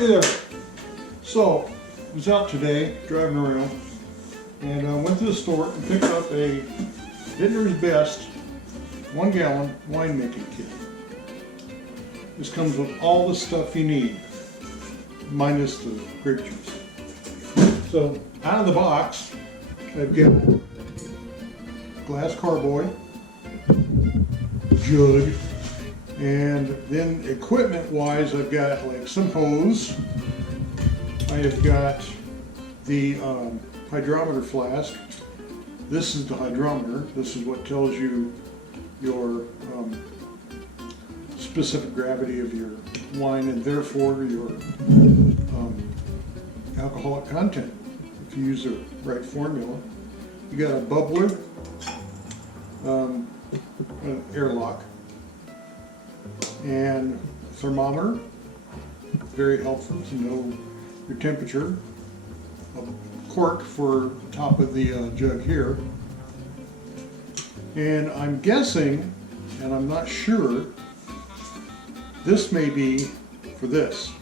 Hey there. So, I was out today driving around and went to the store and picked up a Vintner's Best 1 gallon winemaking kit. This comes with all the stuff you need, minus the grape juice. So, out of the box, I've got glass carboy, jug, and then equipment-wise, I've got like some hose. I have got the hydrometer flask. This is the hydrometer. This is what tells you your specific gravity of your wine and therefore your alcoholic content if you use the right formula. You got a bubbler, an airlock, and a thermometer. Very helpful to know your temperature. A cork for the top of the jug here. And I'm guessing, and I'm not sure, this may be for this.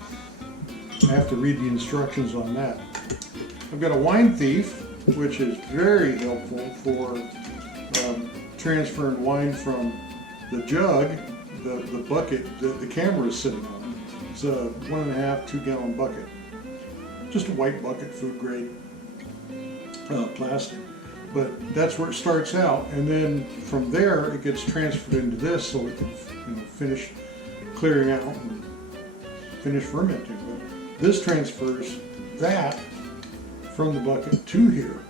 I have to read the instructions on that. I've got a wine thief, which is very helpful for transferring wine from the jug, the bucket that the camera is sitting on. It's a 1.5, 2 gallon bucket. Just a white bucket, food grade plastic. But that's where it starts out, and then from there it gets transferred into this so it can finish clearing out and finish fermenting. But this transfers that from the bucket to here.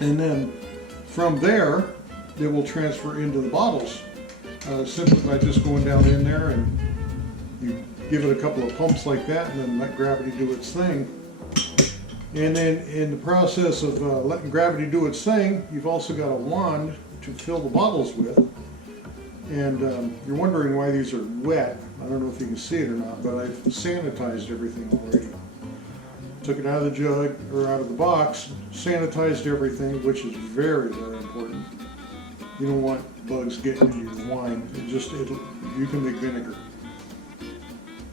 And then from there it will transfer into the bottles simply by just going down in there and you give it a couple of pumps like that and then let gravity do its thing. And then in the process of letting gravity do its thing, you've also got a wand to fill the bottles with. And you're wondering why these are wet. I don't know if you can see it or not, but I've sanitized everything already. Took it out of the jug, or out of the box, sanitized everything, which is very, very important. You don't want bugs getting into your wine. You can make vinegar.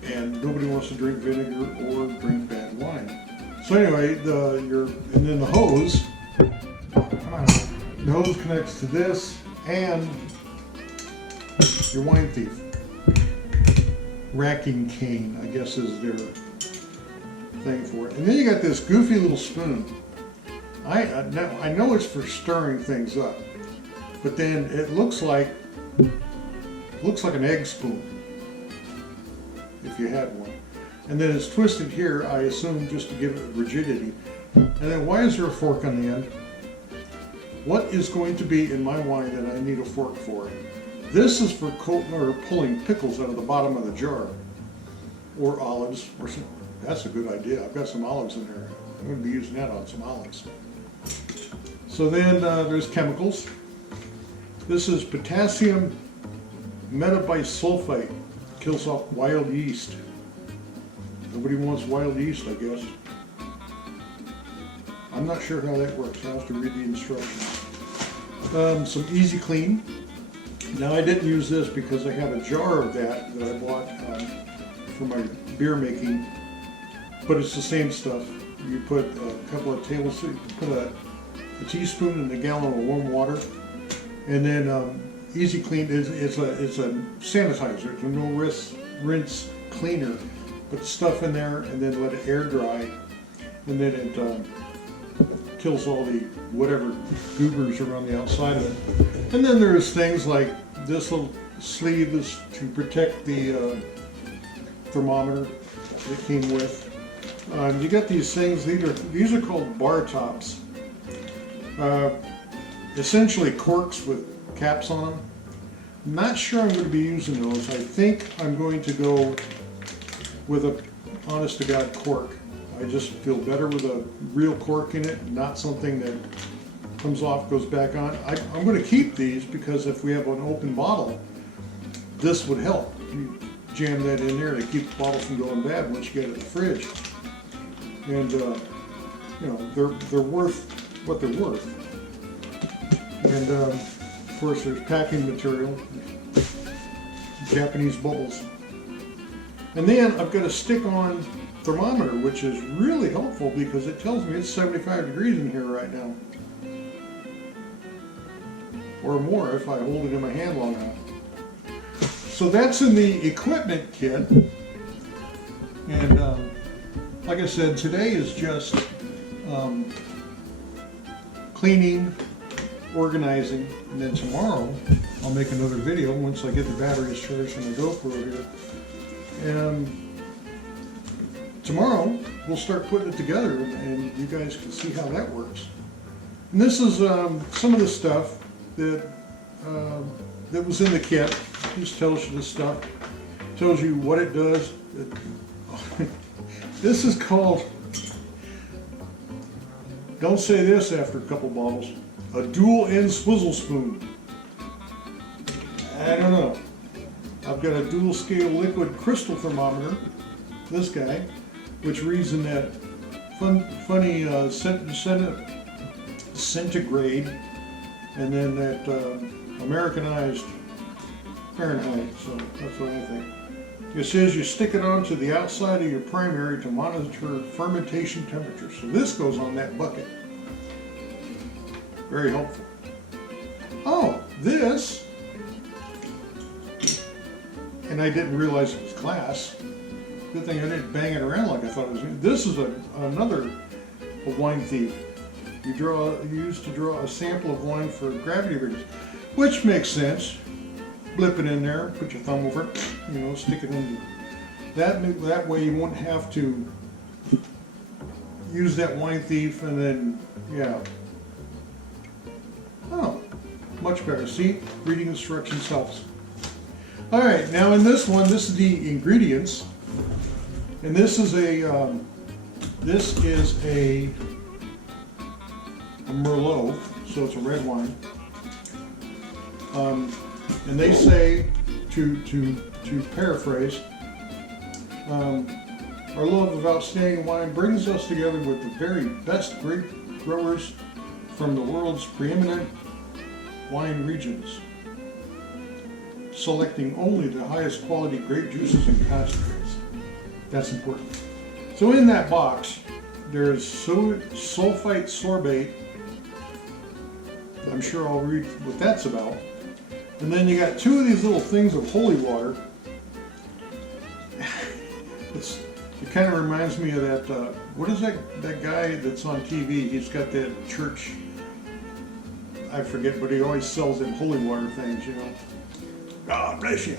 And nobody wants to drink vinegar or drink bad wine. So anyway, and then the hose, the hose connects to this and your wine thief. Racking cane, I guess, is their thing for it. And then you got this goofy little spoon. I know it's for stirring things up, but then it looks like an egg spoon, if you had one. And then it's twisted here, I assume, just to give it rigidity. And then why is there a fork on the end? What is going to be in my wine that I need a fork for? This is for pulling pickles out of the bottom of the jar, or olives, or some. That's a good idea. I've got some olives in there. I'm going to be using that on some olives. So then there's chemicals. This is potassium metabisulfite. Kills off wild yeast. Nobody wants wild yeast, I guess. I'm not sure how that works. I'll have to read the instructions. Some Easy Clean. Now I didn't use this because I have a jar of that I bought for my beer making, but it's the same stuff. You put a couple of tablespoons, put a teaspoon in a gallon of warm water, and then Easy Clean it's a sanitizer. It's a no rinse cleaner. Put the stuff in there and then let it air dry, and then it kills all the whatever goobers around the outside of it. And then there's things like this little sleeve is to protect the thermometer that came with. You got these things. These are called bar tops. Essentially corks with caps on them. I'm not sure I'm going to be using those. I think I'm going to go with a honest to God cork. I just feel better with a real cork in it, not something that comes off, goes back on. I'm going to keep these because if we have an open bottle, this would help. You jam that in there to keep the bottle from going bad once you get it in the fridge. And they're worth what they're worth. And of course there's packing material, Japanese bubbles. And then I've got a stick-on thermometer, which is really helpful because it tells me it's 75 degrees in here right now. Or more if I hold it in my hand long enough. So that's in the equipment kit. And like I said, today is just cleaning, organizing, and then tomorrow I'll make another video once I get the batteries charged on the GoPro here. And tomorrow we'll start putting it together and you guys can see how that works. And this is some of the stuff that was in the kit. It just tells you the stuff, tells you what it does. This is called, don't say this after a couple bottles, a dual end swizzle spoon. I don't know. I've got a dual scale liquid crystal thermometer, this guy, which reads in that funny centigrade, and then that Americanized Fahrenheit, so that's what I think. It says you stick it onto the outside of your primary to monitor fermentation temperature. So this goes on that bucket. Very helpful. Oh, this, and I didn't realize it was glass. Good thing I didn't bang it around like I thought it was. This is another wine thief. You used to draw a sample of wine for gravity readings, which makes sense. Blip it in there, put your thumb over it, you know, stick it in. That way you won't have to use that wine thief and then, yeah. Oh, much better. See, reading instructions helps. All right, now in this one, this is the ingredients, and this is a Merlot, so it's a red wine. And they say, to paraphrase, our love of outstanding wine brings us together with the very best grape growers from the world's preeminent wine regions, selecting only the highest quality grape juices and concentrates. That's important. So in that box, there's sulfite sorbate. I'm sure I'll read what that's about. And then you got two of these little things of holy water. It kind of reminds me of that, what is that guy that's on TV? He's got that church, I forget, but he always sells them holy water things, you know. God bless you.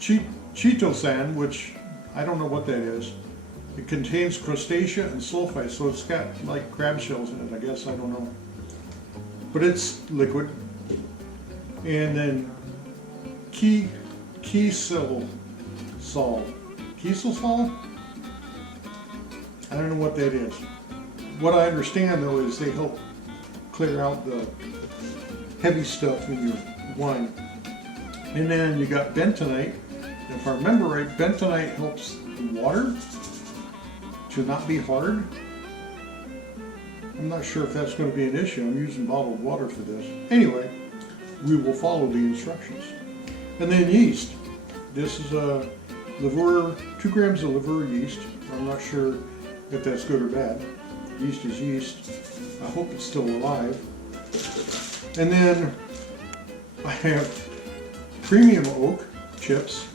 Chitosan, which I don't know what that is. It contains crustacea and sulfite, so it's got like crab shells in it, I guess, I don't know. But it's liquid. And then Kieselol. Kieselol? I don't know what that is. What I understand though is they help clear out the heavy stuff in your wine. And then you got bentonite. If I remember right, bentonite helps water to not be hard. I'm not sure if that's going to be an issue. I'm using bottled water for this. Anyway, we will follow the instructions. And then yeast. This is a Levure, 2 grams of Levure yeast. I'm not sure if that's good or bad. Yeast is yeast. I hope it's still alive. And then I have premium oak chips.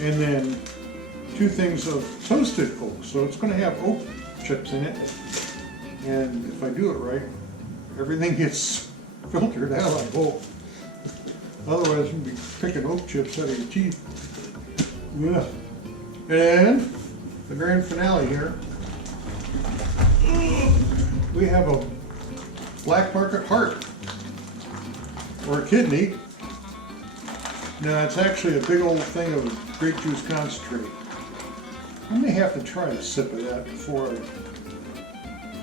And then 2 things of toasted oak. So it's going to have oak chips in it. And if I do it right, everything gets filtered out, I hope. Otherwise, you'll be picking oak chips out of your teeth. Yeah. And the grand finale here. We have a black market heart, or a kidney. Now, it's actually a big old thing of grape juice concentrate. I may have to try a sip of that before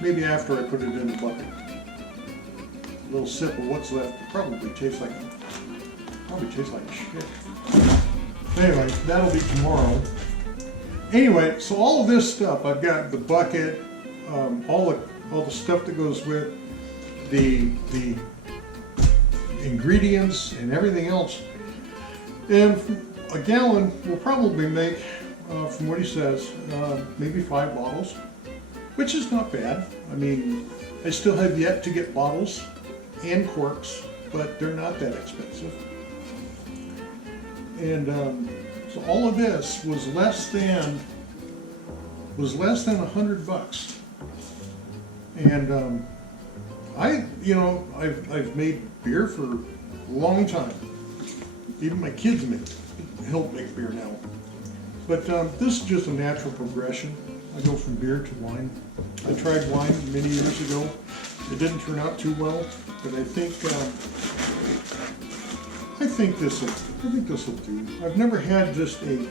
maybe after I put it in the bucket. A little sip of what's left. It probably tastes like shit. Anyway, that'll be tomorrow. Anyway, so all of this stuff, I've got the bucket, all the stuff that goes with the ingredients and everything else. And a gallon will probably make, from what he says, maybe 5 bottles, which is not bad. I mean, I still have yet to get bottles and corks, but they're not that expensive. And so all of this was less than $100. And I've made beer for a long time. Even my kids help make beer now. But this is just a natural progression. I go from beer to wine. I tried wine many years ago. It didn't turn out too well, but I think this will do. I've never had just a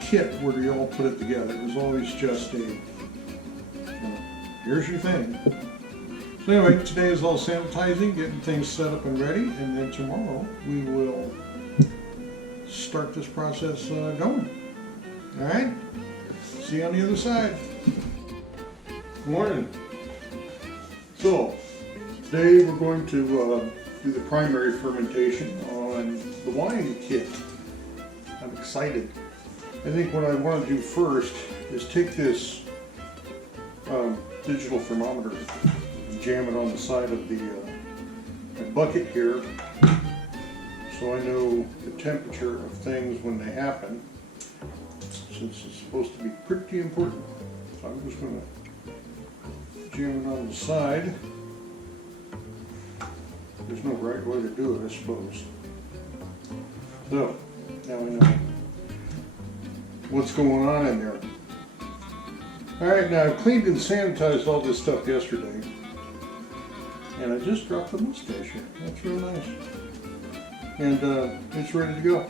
kit where you all put it together. It was always just here's your thing. So anyway, today is all sanitizing, getting things set up and ready, and then tomorrow we will start this process going. All right? See you on the other side. Good morning. So, today we're going to do the primary fermentation on the wine kit. I'm excited. I think what I want to do first is take this digital thermometer and jam it on the side of the bucket here, so I know the temperature of things when they happen, since it's supposed to be pretty important. So I'm just going to jam it on the side. There's no right way to do it, I suppose. So, now I know what's going on in there. Alright, now I've cleaned and sanitized all this stuff yesterday. And I just dropped the mustache here. That's real nice. And it's ready to go.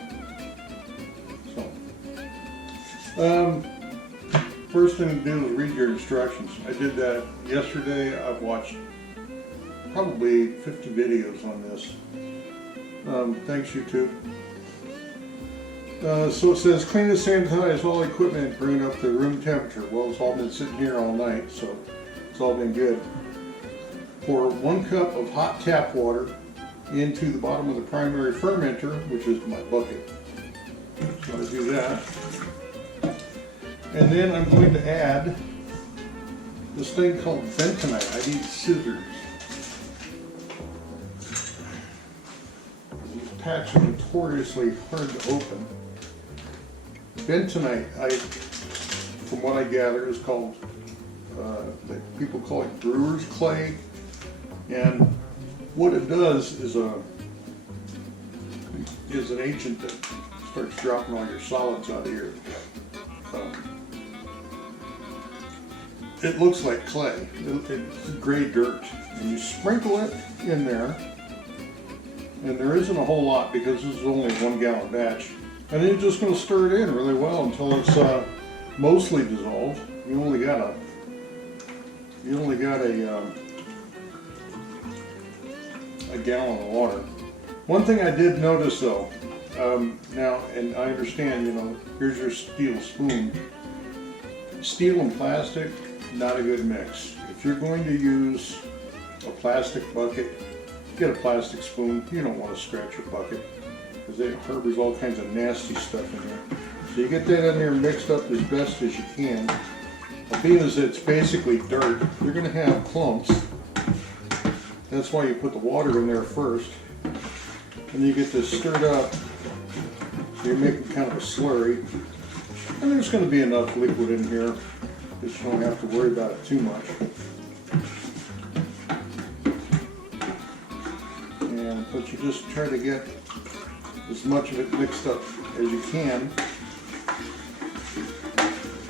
So, first thing to do is read your instructions. I did that yesterday. I've watched probably 50 videos on this. Thanks, YouTube. So it says, clean and sanitize all equipment, bring it up to room temperature. Well, it's all been sitting here all night, so it's all been good. Pour 1 cup of hot tap water into the bottom of the primary fermenter, which is my bucket. So I do that. And then I'm going to add this thing called bentonite. I need scissors. These packs are notoriously hard to open. Bentonite, from what I gather, is called, people call it brewer's clay. And what it does is an agent that starts dropping all your solids out of here. It looks like clay. It's gray dirt. And you sprinkle it in there, and there isn't a whole lot because this is only a 1 gallon batch. And then you're just going to stir it in really well until it's mostly dissolved. You only got a gallon of water. One thing I did notice though, now, and I understand, here's your steel spoon. Steel and plastic, not a good mix. If you're going to use a plastic bucket, get a plastic spoon. You don't want to scratch your bucket because it harbors all kinds of nasty stuff in there. So you get that in there mixed up as best as you can. Being as it's basically dirt, you're going to have clumps. That's why you put the water in there first. And you get this stirred up, so you're making kind of a slurry. And there's going to be enough liquid in here that you don't have to worry about it too much. But you just try to get as much of it mixed up as you can.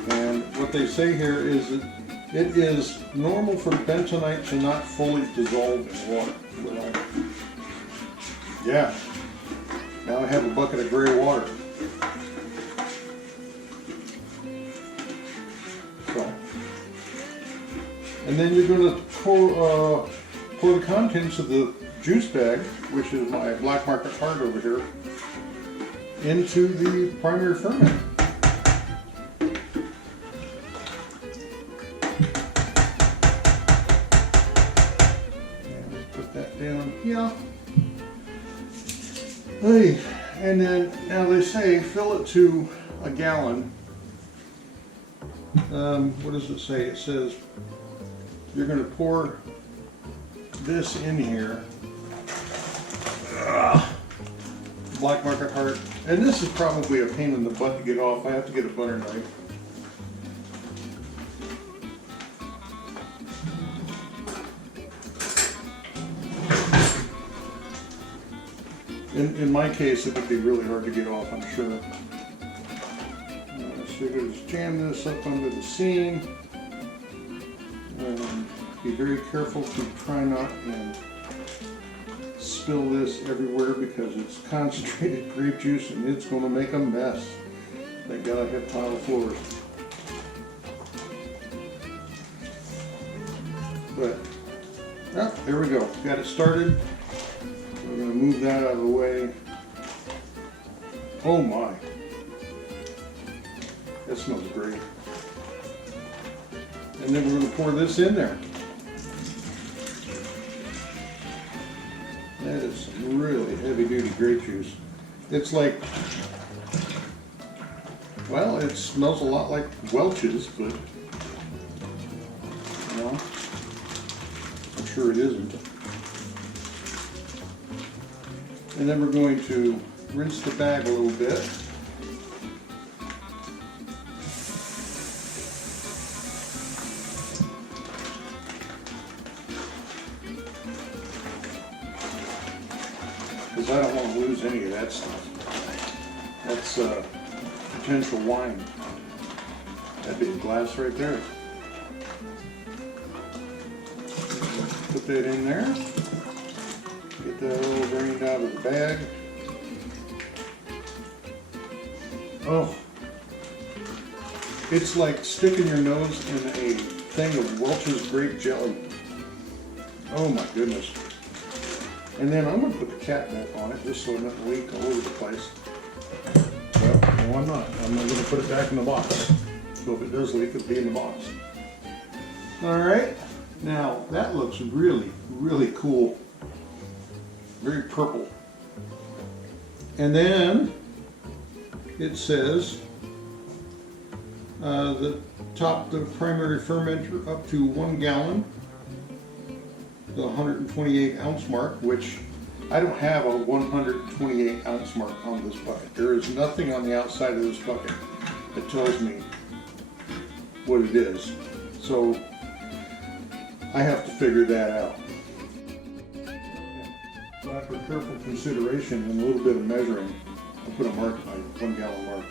And what they say here is that it is normal for bentonite to not fully dissolve in water. Well, yeah, now I have a bucket of gray water. So, and then you're going to pour the contents of the juice bag, which is my Black Market Hard over here, into the primary ferment. And put that down here. Hey, And then, now they say fill it to a gallon. What does it say? It says you're going to pour this in here. Black market heart. And this is probably a pain in the butt to get off. I have to get a butter knife. In my case, it would be really hard to get off, I'm sure. So you're going to just jam this up under the seam. Be very careful to try not and spill this everywhere because it's concentrated grape juice and it's going to make a mess. Thank God I have tile floors. But, oh, there we go. Got it started. We're going to move that out of the way. Oh my. That smells great. And then we're going to pour this in there. That is some really heavy duty grape juice. It's like, well, it smells a lot like Welch's, but no, I'm sure it isn't. And then we're going to rinse the bag a little bit. Because I don't want to lose any of that stuff. That's potential wine. That'd be a glass right there. Put that in there. Get that all drained out of the bag. Oh, it's like sticking your nose in a thing of Welch's grape jelly. Oh my goodness. And then I'm going to put the cap back on it just so it doesn't leak all over the place. Well, no I'm not. I'm going to put it back in the box. So if it does leak, it'll be in the box. Alright, now that looks really, really cool. Very purple. And then it says the primary fermenter up to 1 gallon, the 128 ounce mark, which I don't have a 128 ounce mark on this bucket. There is nothing on the outside of this bucket that tells me what it is. So I have to figure that out. So after careful consideration and a little bit of measuring, I put a mark, my 1 gallon mark.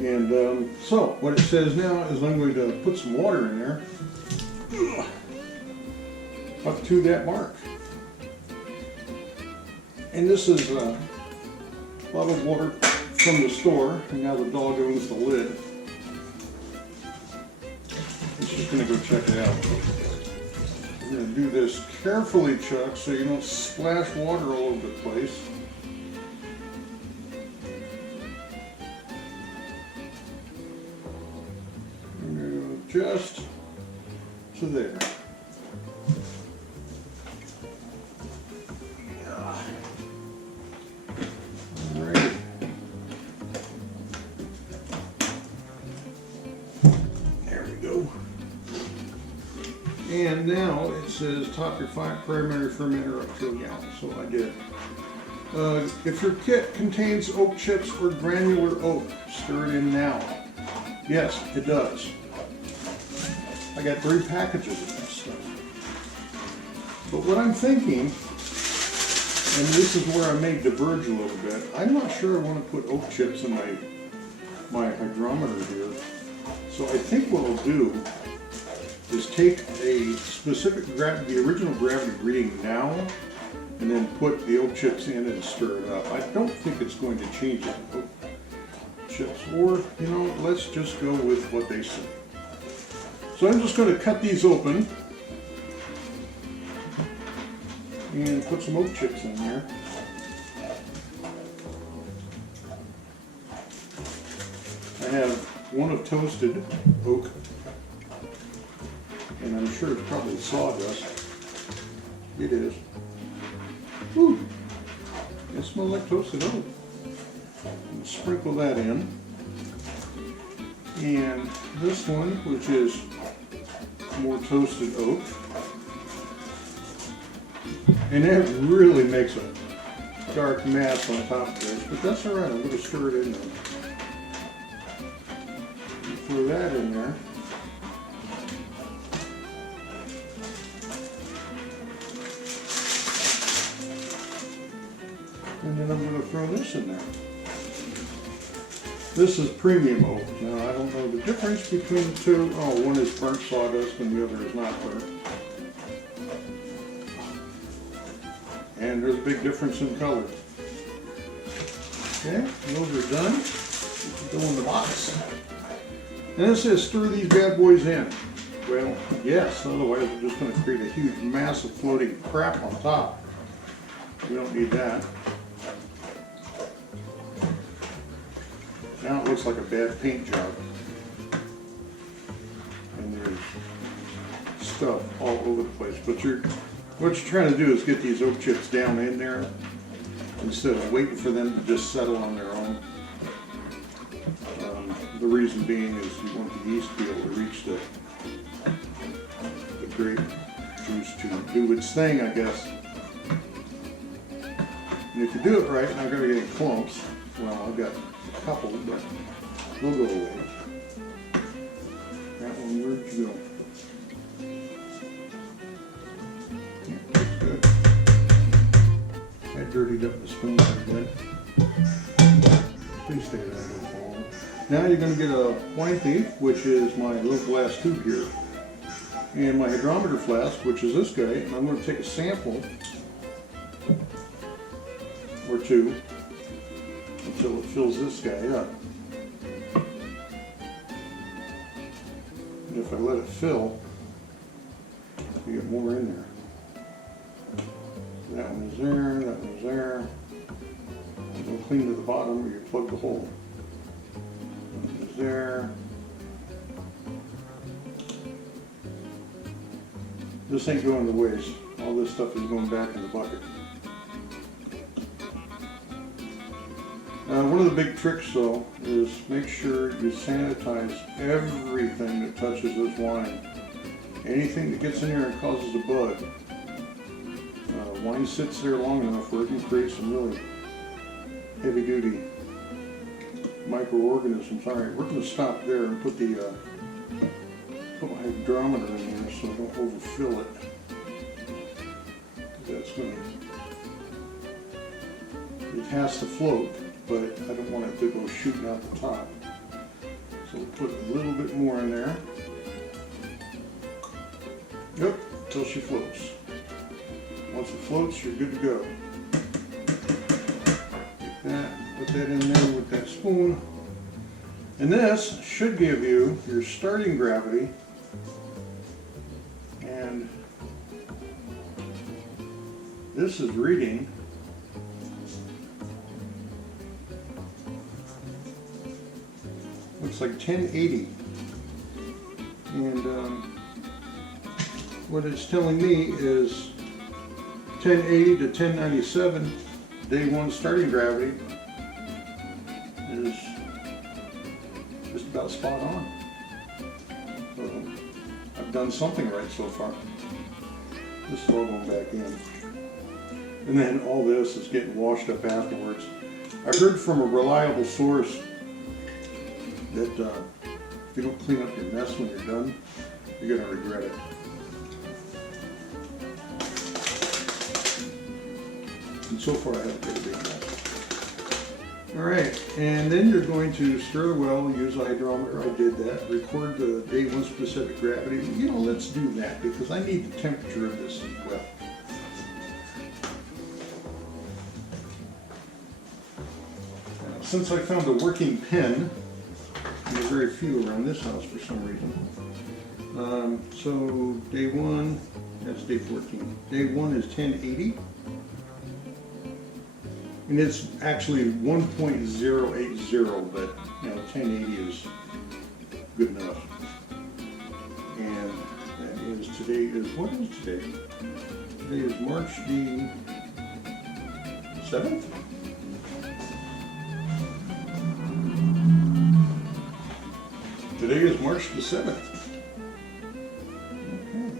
And so what it says now is I'm going to put some water in there up to that mark. And this is bottled water from the store, and now the dog owns the lid. It's just going to go check it out. We're going to do this carefully, Chuck, so you don't splash water all over the place. I'm going to go just to there. Alright. There we go. And now it says top your primary fermenter up to a gallon, so I did. If your kit contains oak chips or granular oak, stir it in now. Yes, it does. I got 3 packages of this stuff. But what I'm thinking, and this is where I may diverge a little bit, I'm not sure I want to put oak chips in my hydrometer here. So I think what I'll do is take a specific the original gravity reading now, and then put the oak chips in and stir it up. I don't think it's going to change it. Oak chips, or let's just go with what they say. So I'm just going to cut these open and put some oak chips in there. I have one of toasted oak, and I'm sure it's probably sawdust. It is. Ooh, it smells like toasted oak. And sprinkle that in. And this one, which is more toasted oat. And that really makes a dark mass on top of this, but that's alright, I'm going to stir it in there. Throw that in there. And then I'm going to throw this in there. This is premium oat. Now I don't know the difference between the two. Oh, one is burnt sawdust and the other is not burnt. And there's a big difference in color. Okay, those are done. Go in the box. And it says stir these bad boys in. Well, yes, otherwise we're just going to create a huge mass of floating crap on top. We don't need that. Now it looks like a bad paint job. And there's stuff all over the place. But what you're trying to do is get these oat chips down in there instead of waiting for them to just settle on their own. The reason being is you want the yeast to be able to reach the grape juice to do its thing, I guess. And if you do it right, not going to get any clumps. Well, I've got a couple, but they'll go away. That one, where'd you go? Yeah, that's good. I dirtied up the spoon a bit. Please stay there. Now you're going to get a wine thief, which is my little glass tube here, and my hydrometer flask, which is this guy, and I'm going to take a sample or two until it fills this guy up. And if I let it fill, you get more in there. That one is there, that one is there. You'll clean to the bottom or you plug the hole. There. This ain't going to waste. All this stuff is going back in the bucket. One of the big tricks though is make sure you sanitize everything that touches this wine. Anything that gets in there and causes a bug. Wine sits there long enough where it can create some really heavy duty microorganisms. Alright, we're going to stop there and put my hydrometer in there so I don't overfill it. That's going to, it has to float, but I don't want it to go shooting out the top. So we'll put a little bit more in there. Yep, until she floats. Once it floats, you're good to go. Take that. Put that in there with that spoon. And this should give you your starting gravity. And this is reading looks like 1080. And what it's telling me is 1080 to 1097, day one starting gravity is just about spot on. So I've done something right so far. This is all going back in. And then all this is getting washed up afterwards. I heard from a reliable source that if you don't clean up your mess when you're done, you're going to regret it. And so far I haven't made a big mess. Alright, and then you're going to stir well, use a hydrometer, I did that, record the day one specific gravity. You know, let's do that because I need the temperature of this as well. Now, since I found a working pen, there's very few around this house for some reason. So day one, that's day 14. Day one is 1080. And it's actually 1.080, but you know, 1080 is good enough. And that is, today is, what is today? Today is March the 7th? Today is March the 7th. Okay.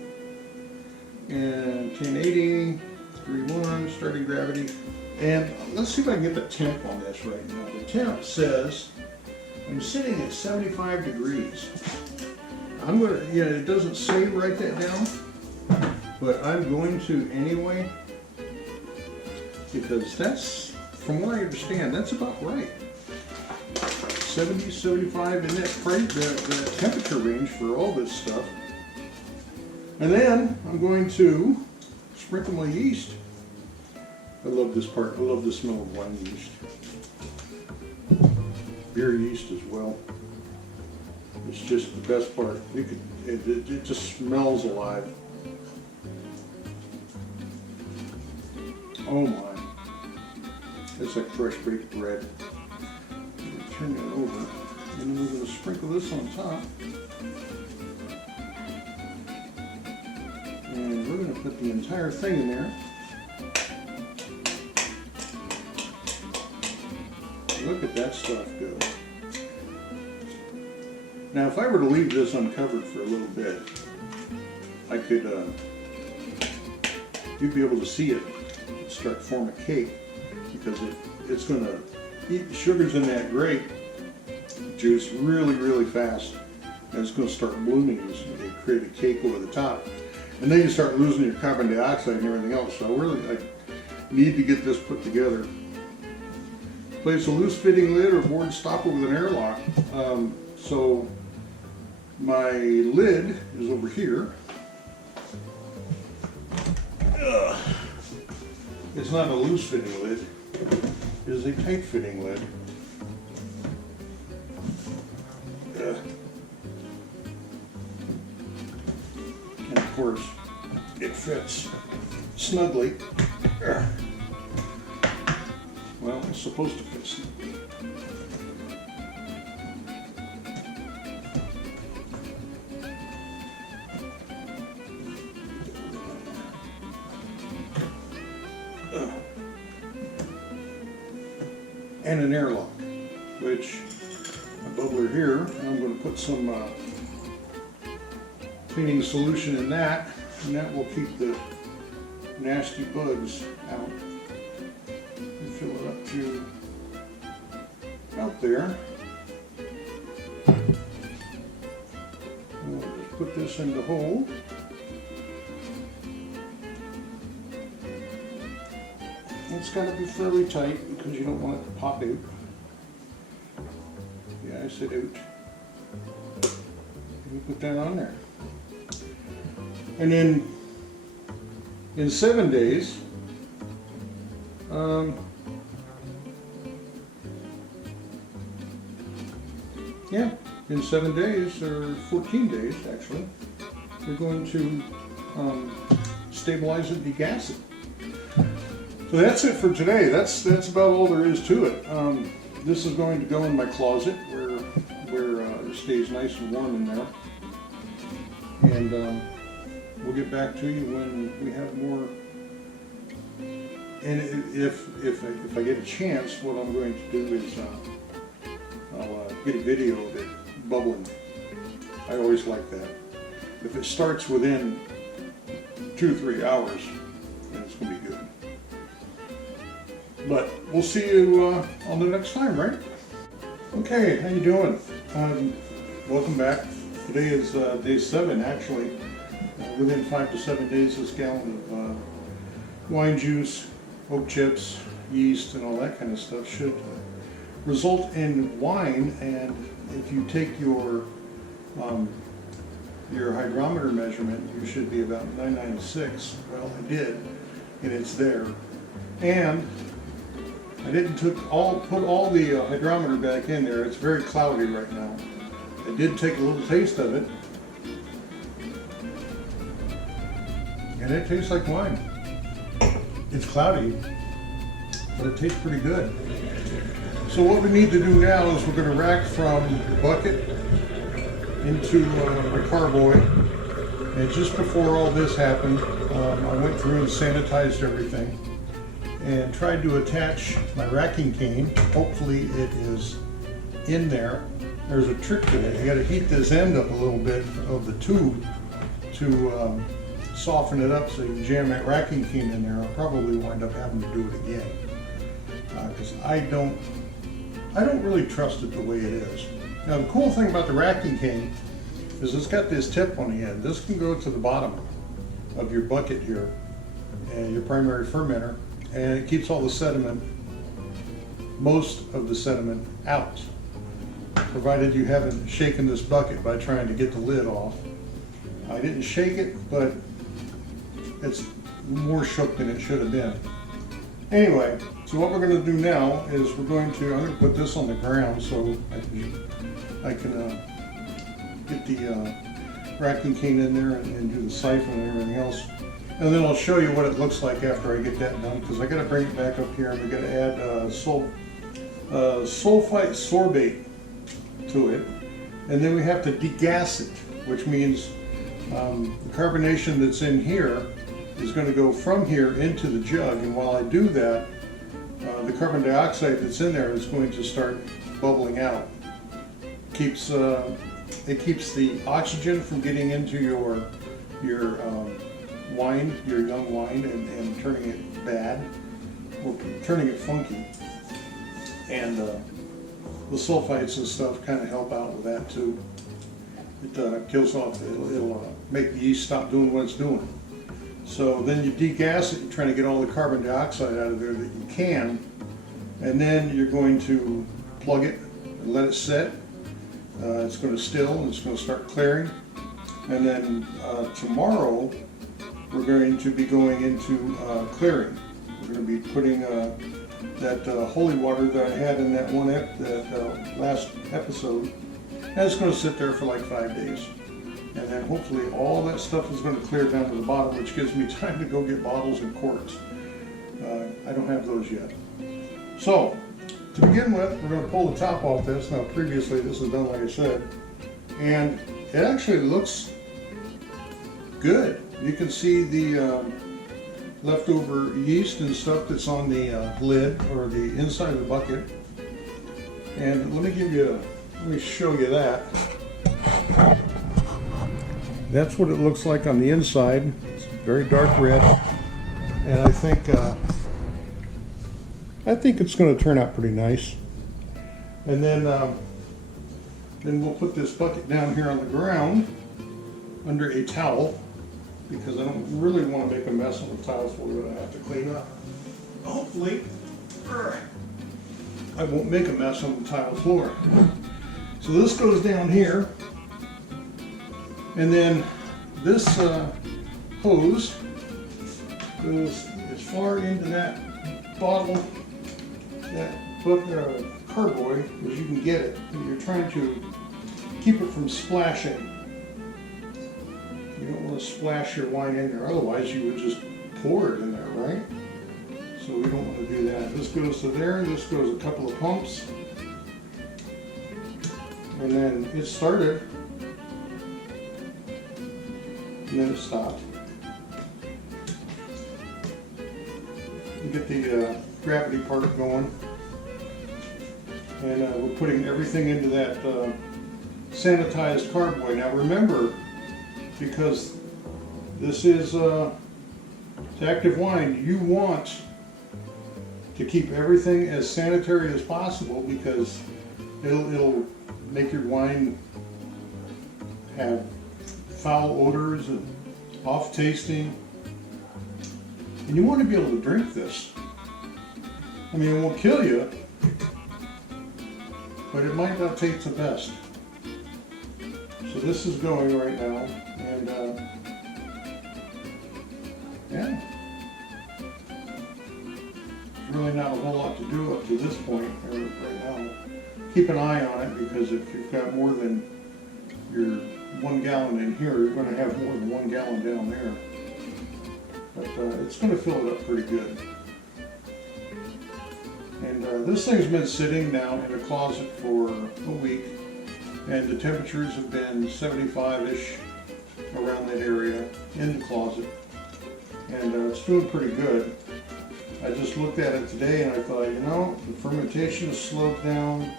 And 1080, 3.1, starting gravity. And let's see if I can get the temp on this right now. The temp says I'm sitting at 75 degrees. I'm gonna, it doesn't say write that down, but I'm going to anyway, because that's, from what I understand, that's about right. 70, 75 in that price, the temperature range for all this stuff. And then I'm going to sprinkle my yeast. I love this part. I love the smell of wine yeast. Beer yeast as well. It's just the best part. It just smells alive. Oh my. It's like fresh baked bread. Turn that over, and then we're going to sprinkle this on top. And we're going to put the entire thing in there. Look at that stuff go. Now if I were to leave this uncovered for a little bit, I could, you'd be able to see it start to form a cake, because it's going to eat the sugars in that grape juice really, really fast, and it's going to start blooming as you create a cake over the top. And then you start losing your carbon dioxide and everything else. So I need to get this put together. Place a loose fitting lid or board stopper with an airlock. So my lid is over here. It's not a loose fitting lid. It is a tight fitting lid. And of course, it fits snugly. Well, it's supposed to fit snugly. And an airlock, which a bubbler here. I'm going to put some cleaning solution in that, and that will keep the nasty bugs out. And fill it up to out there. And we'll just put this in the hole. It's got to be fairly tight because you don't want it to pop out. Yeah, I said out. You put that on there. And then in 7 days, in 7 days, or 14 days actually, we're going to stabilize it, degas it. So that's it for today. That's about all there is to it. This is going to go in my closet where it stays nice and warm in there. And we'll get back to you when we have more. And if I get a chance, what I'm going to do is I'll get a video of it bubbling. I always like that. If it starts within 2 or 3 hours, then it's going to be good. But we'll see you on the next time, right? Okay, how you doing? Welcome back. Today is day 7, actually. Within 5 to 7 days, this gallon of wine juice, oak chips, yeast, and all that kind of stuff should result in wine. And if you take your hydrometer measurement, you should be about 996. Well, I did, and it's there. And I didn't put all the hydrometer back in there. It's very cloudy right now. I did take a little taste of it, and it tastes like wine. It's cloudy, but it tastes pretty good. So what we need to do now is we're going to rack from the bucket into my carboy. And just before all this happened, I went through and sanitized everything and tried to attach my racking cane. Hopefully it is in there. there's a trick to it. You got to heat this end up a little bit of the tube to soften it up so you can jam that racking cane in there. I'll probably wind up having to do it again because I don't really trust it the way it is. Now the cool thing about the racking cane is it's got this tip on the end. This can go to the bottom of your bucket here and your primary fermenter, and it keeps all the sediment, most of the sediment, out, provided you haven't shaken this bucket by trying to get the lid off. I didn't shake it, but it's more shook than it should have been. Anyway, so what we're going to do now is I'm going to put this on the ground so I can get the racking cane in there and do the siphon and everything else. And then I'll show you what it looks like after I get that done, because I got to bring it back up here and we got to add sulfite sorbate to it, and then we have to degas it, which means the carbonation that's in here is going to go from here into the jug, and while I do that, the carbon dioxide that's in there is going to start bubbling out. It keeps the oxygen from getting into your wine, your young wine, and turning it bad, or turning it funky. And the sulfites and stuff kind of help out with that too. It kills off, it'll make the yeast stop doing what it's doing. So then you degas it, you're trying to get all the carbon dioxide out of there that you can, and then you're going to plug it and let it set. It's going to still, and it's going to start clearing. And then tomorrow we're going to be going into clearing. We're going to be putting that holy water that I had in that last episode, and it's going to sit there for like 5 days. And then hopefully all that stuff is going to clear down to the bottom, which gives me time to go get bottles and corks. I don't have those yet. So, to begin with, we're going to pull the top off this. Now previously this is done like I said, and it actually looks good. You can see the leftover yeast and stuff that's on the lid or the inside of the bucket. And let me show you that. That's what it looks like on the inside. It's very dark red, and I think it's going to turn out pretty nice. And then we'll put this bucket down here on the ground under a towel, because I don't really want to make a mess on the tile floor that I have to clean up. Hopefully, I won't make a mess on the tile floor. So this goes down here, and then this hose goes as far into that bottle, that carboy, as you can get it. And you're trying to keep it from splashing. You don't want to splash your wine in there, otherwise you would just pour it in there, right? So we don't want to do that. This goes to there, this goes a couple of pumps. And then it started, and then it stopped. You get the gravity part going. And we're putting everything into that sanitized carboy. Now remember, because this is active wine, you want to keep everything as sanitary as possible, because it'll make your wine have foul odors and off tasting. And you want to be able to drink this. I mean, it won't kill you, but it might not taste the best. So this is going right now, and yeah, there's really not a whole lot to do up to this point right now. Keep an eye on it, because if you've got more than your 1 gallon in here, you're going to have more than 1 gallon down there. But it's going to fill it up pretty good. And this thing's been sitting now in a closet for a week, and the temperatures have been 75-ish around that area in the closet, and it's doing pretty good. I just looked at it today and I thought, you know, the fermentation has slowed down,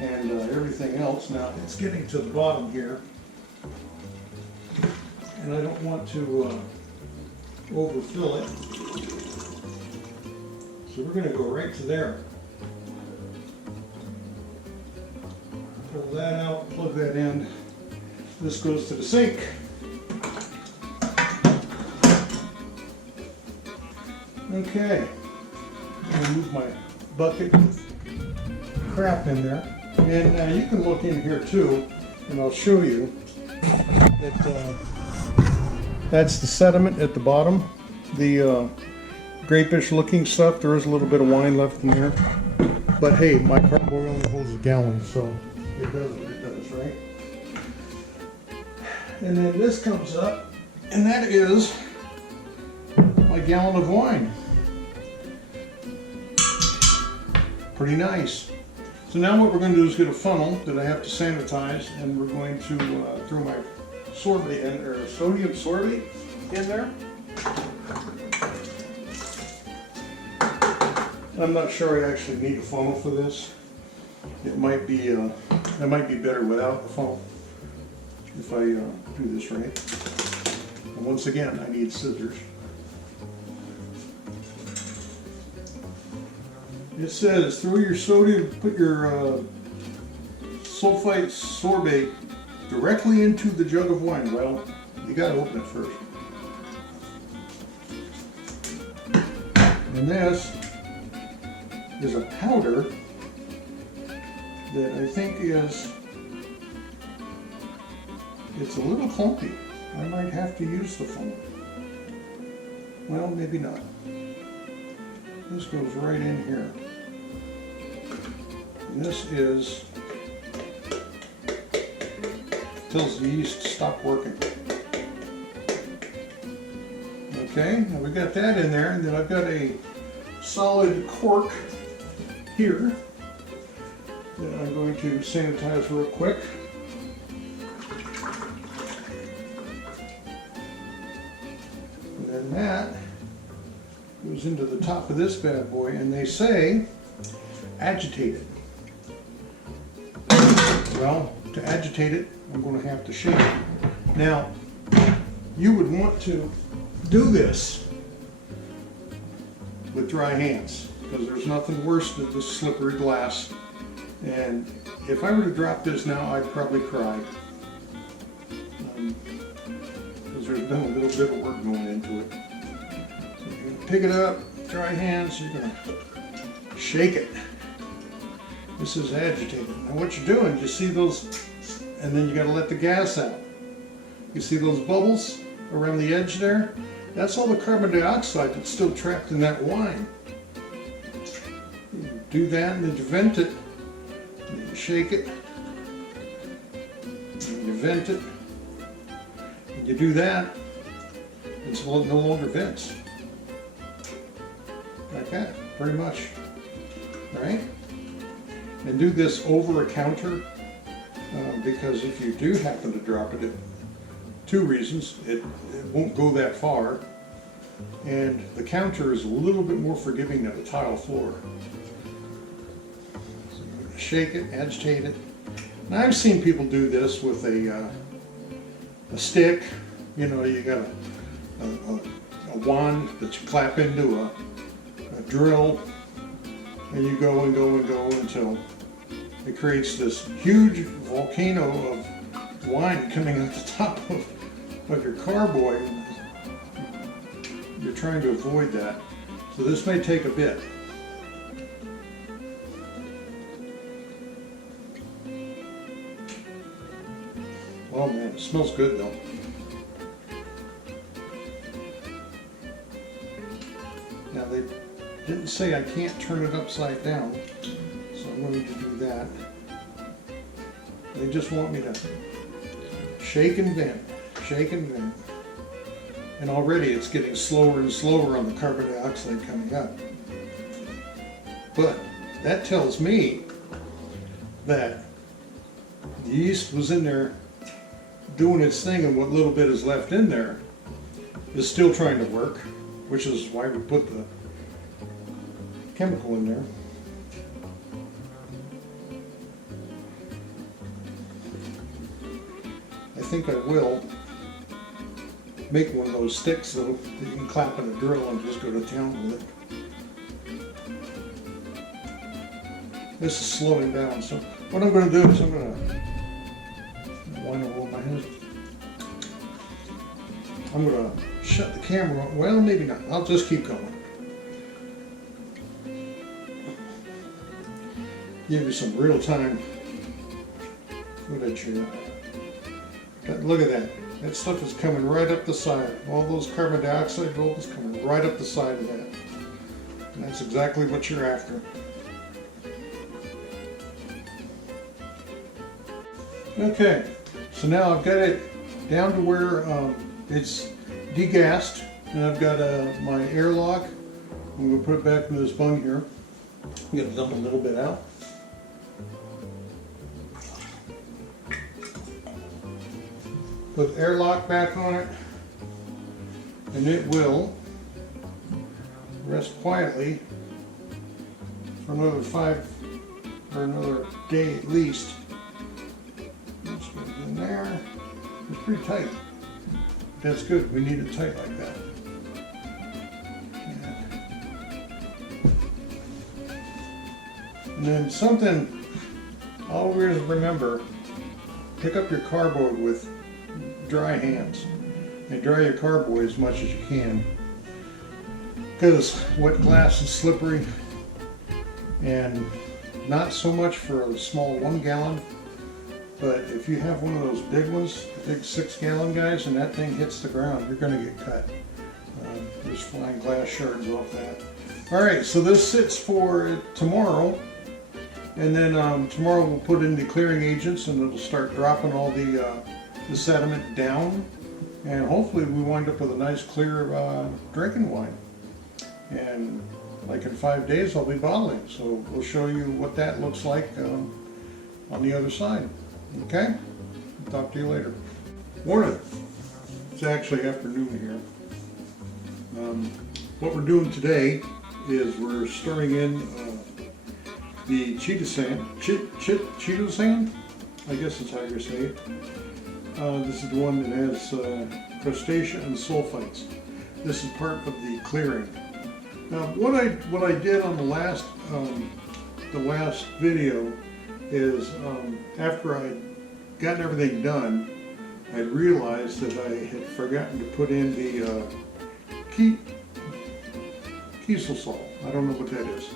and everything else. Now it's getting to the bottom here, and I don't want to overfill it. So we're going to go right to there. Pull that out, plug that in. This goes to the sink. Okay, I'm going to move my bucket with crap in there. And you can look in here too, and I'll show you that that's the sediment at the bottom. The grapish looking stuff. There is a little bit of wine left in there. But hey, my carboy only holds a gallon, so it does what it does, right? And then this comes up, and that is my gallon of wine. Pretty nice. So now what we're going to do is get a funnel that I have to sanitize, and we're going to throw my sorbate in, or sodium sorbate in there. I'm not sure I actually need a funnel for this. It might be better without a funnel if I do this right. And once again, I need scissors. It says throw your sodium, put your sulfite sorbate directly into the jug of wine. Well, you got to open it first. And this is a powder that I think it's a little clumpy. I might have to use the funnel. Well, maybe not. This goes right in here. And this tells the yeast to stop working. Okay, now we got that in there, and then I've got a solid cork here that I'm going to sanitize real quick. And then that goes into the top of this bad boy, and they say agitate it. Well, to agitate it, I'm going to have to shake it. Now, you would want to do this with dry hands, because there's nothing worse than this slippery glass. And if I were to drop this now, I'd probably cry, because there's been a little bit of work going into it. So you're going to pick it up, dry hands, you're going to shake it. This is agitated. Now what you're doing, you see those, and then you got to let the gas out. You see those bubbles around the edge there? That's all the carbon dioxide that's still trapped in that wine. You do that, and then you vent it, and you shake it, and you vent it, and you do that until it no longer vents. Like that, pretty much. Right? And do this over a counter, because if you do happen to drop it, two reasons: it won't go that far, and the counter is a little bit more forgiving than a tile floor. So you're going to shake it, agitate it. Now I've seen people do this with a stick. You know, you got a wand that you clap into a drill, and you go and go and go until it creates this huge volcano of wine coming out the top of your carboy. You're trying to avoid that. So this may take a bit. Oh man, it smells good though. Now they didn't say I can't turn it upside down, so I'm going to do that. They just want me to shake and vent, shake and vent. And already it's getting slower and slower on the carbon dioxide coming up. But that tells me that the yeast was in there doing its thing, and what little bit is left in there is still trying to work, which is why we put the chemical in there. think I will make one of those sticks though that you can clap in a drill and just go to town with it. This is slowing down, so what I'm going to do is I'm going to wind over my hands. I'm going to shut the camera off. Well, maybe not. I'll just keep going. Give you some real-time footage here. Look at that. That stuff is coming right up the side. All those carbon dioxide bubbles coming right up the side of that. And that's exactly what you're after. Okay, so now I've got it down to where it's degassed, and I've got my airlock. I'm going to put it back into this bung here. I'm going to dump a little bit out. Put the airlock back on it, and it will rest quietly for another another day at least. Let's get it in there. It's pretty tight. That's good. We need it tight like that. And then something always remember: pick up your cardboard with dry hands and dry your cardboard as much as you can, because wet glass is slippery, and not so much for a small 1 gallon, but if you have one of those big ones, big 6-gallon guys, and that thing hits the ground, you're going to get cut. There's flying glass shards off that. Alright, so this sits for tomorrow, and then tomorrow we'll put in the clearing agents, and it'll start dropping all the sediment down, and hopefully we wind up with a nice clear drinking wine. And like in 5 days I'll be bottling, so we'll show you what that looks like on the other side. Okay? Talk to you later. Morning. It's actually afternoon here. What we're doing today is we're stirring in the Cheeto sand, I guess that's how you say it. This is the one that has crustacea and sulfites. This is part of the clearing. Now, what I did on the last video is after I got everything done, I realized that I had forgotten to put in the Kiesel salt. I don't know what that is.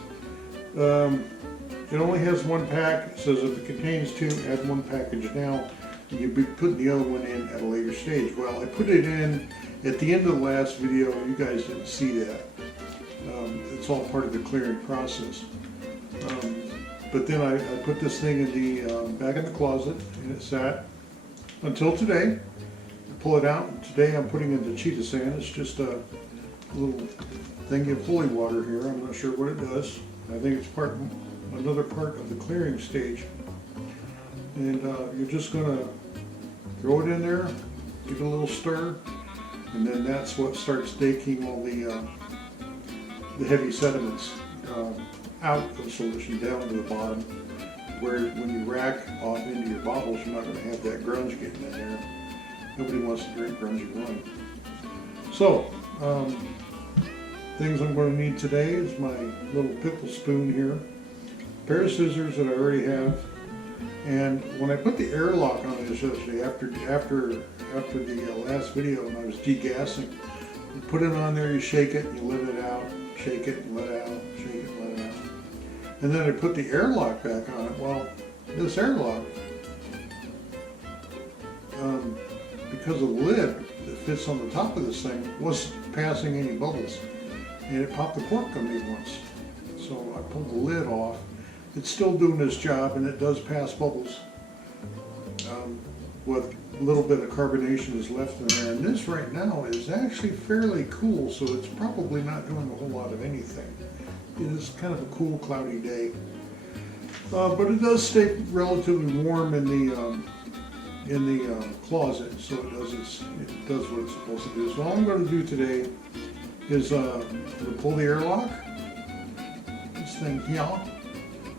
It only has 1 pack. It says if it contains 2, add 1 package now. You'll be putting the other one in at a later stage. Well, I put it in at the end of the last video. You guys didn't see that. It's all part of the clearing process. But then I put this thing in the back in the closet, and it sat until today. I pull it out, and today I'm putting in the Cheetah sand. It's just a little thing of holy water here. I'm not sure what it does. I think it's another part of the clearing stage. And you're just going to throw it in there, give it a little stir, and then that's what starts taking all the heavy sediments out of the solution down to the bottom, where when you rack off into your bottles, you're not going to have that grunge getting in there. Nobody wants to drink grungy wine. So, things I'm going to need today is my little pickle spoon here, a pair of scissors that I already have. And when I put the airlock on this yesterday, after the last video when I was degassing, you put it on there, you shake it, you let it out, shake it, and let it out, shake it, and let it out. And then I put the airlock back on it. Well, this airlock, because of the lid that fits on the top of this thing, wasn't passing any bubbles. And it popped the cork on me once. So I pulled the lid off. It's still doing its job, and it does pass bubbles. What little bit of carbonation is left in there. And this right now is actually fairly cool, so it's probably not doing a whole lot of anything. It is kind of a cool, cloudy day. But it does stay relatively warm in the closet, so it does what it's supposed to do. So all I'm going to do today is pull the airlock, this thing here.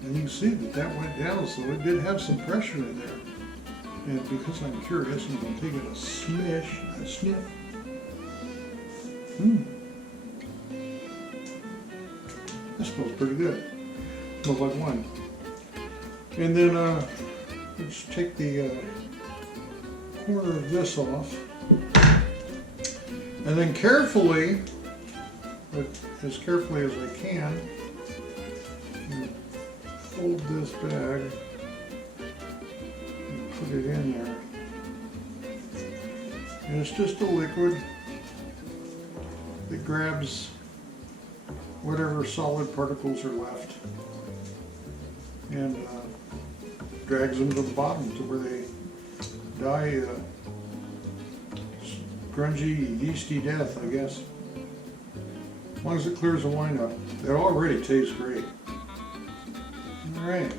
And you can see that went down, so it did have some pressure in there. And because I'm curious, I'm going to take it a sniff. That smells pretty good. Smells like wine. And then let's take the corner of this off. And then carefully, as carefully as I can, fold this bag and put it in there. And it's just a liquid that grabs whatever solid particles are left and drags them to the bottom to where they die grungy, yeasty death, I guess. As long as it clears the wine up. It already tastes great. Alright.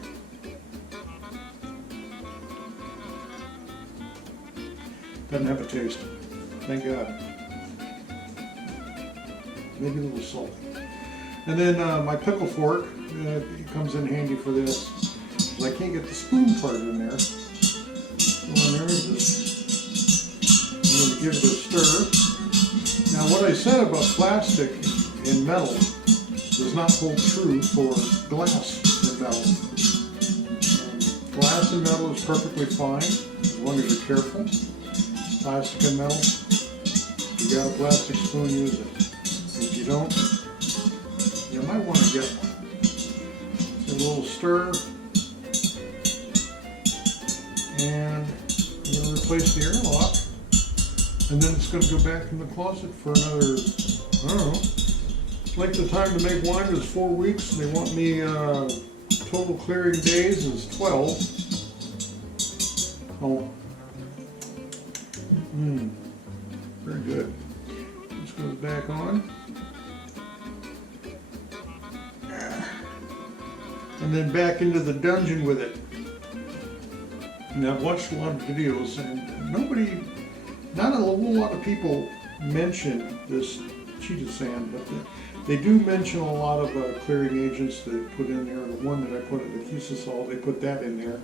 Doesn't have a taste. Thank God. Maybe a little salty. And then my pickle fork, it comes in handy for this. Because I can't get the spoon part in there. Go in there and just, I'm going to give it a stir. Now what I said about plastic and metal does not hold true for glass and metal. Glass and metal is perfectly fine as long as you're careful. Plastic and metal, if you got a plastic spoon, use it. If you don't, you might want to get one. Give it a little stir, and I'm going to replace the airlock, and then it's going to go back in the closet for another, I don't know, like the time to make wine is 4 weeks. They want me total clearing days is 12. Oh, very good. This goes back on. And then back into the dungeon with it. And I've watched a lot of videos, and not a whole lot of people mention this cheetah sand, but they do mention a lot of clearing agents that they put in there. The one that I put at the Kisasol, they put that in there.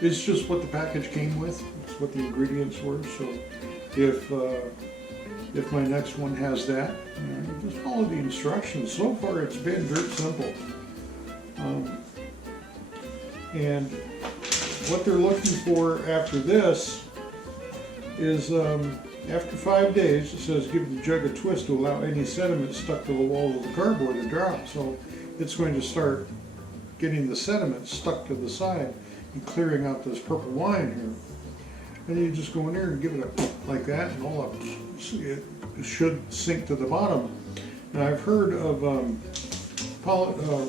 It's just what the package came with. It's what the ingredients were. So if my next one has that, you just follow the instructions. So far, it's been very simple. And what they're looking for after this is after 5 days, it says give the jug a twist to allow any sediment stuck to the wall of the carboy to drop. So it's going to start getting the sediment stuck to the side and clearing out this purple wine here. And you just go in there and give it a like that, and all up, it should sink to the bottom. Now I've heard of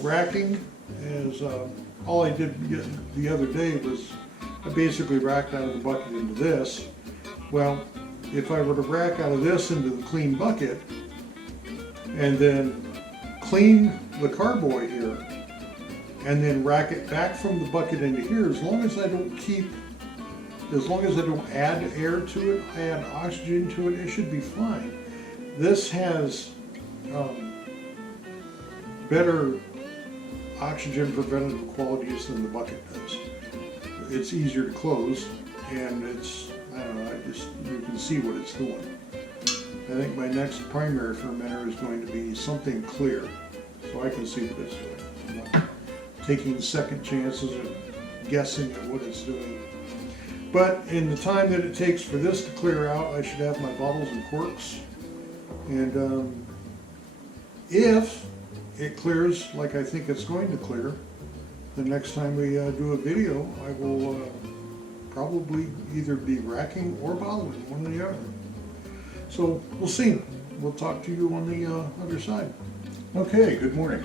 racking. As all I did the other day was I basically racked out of the bucket into this. Well, if I were to rack out of this into the clean bucket and then clean the carboy here and then rack it back from the bucket into here, as long as I don't add air to it, add oxygen to it, it should be fine. This has better oxygen preventative qualities than the bucket does. It's easier to close, and it's, I don't know, you can see what it's doing. I think my next primary fermenter is going to be something clear, so I can see what it's doing. I'm not taking second chances or guessing at what it's doing. But in the time that it takes for this to clear out, I should have my bottles and corks. And if it clears like I think it's going to clear, the next time we do a video, I will probably either be racking or bottling, one or the other. So we'll see. We'll talk to you on the other side. Okay, good morning.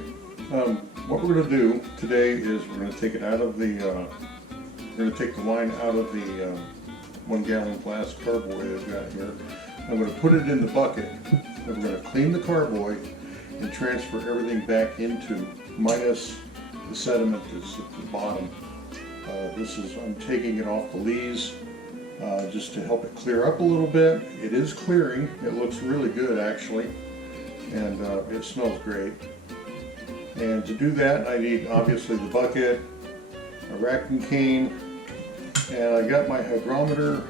What we're going to do today is we're going to take it out of the, we're going to take the wine out of the 1 gallon flask carboy that I've got here. I'm going to put it in the bucket, and we're going to clean the carboy and transfer everything back into, minus the sediment that's at the bottom. I'm taking it off the lees just to help it clear up a little bit. It is clearing. It looks really good actually, and it smells great. And to do that, I need obviously the bucket, a racking cane, and I got my hygrometer,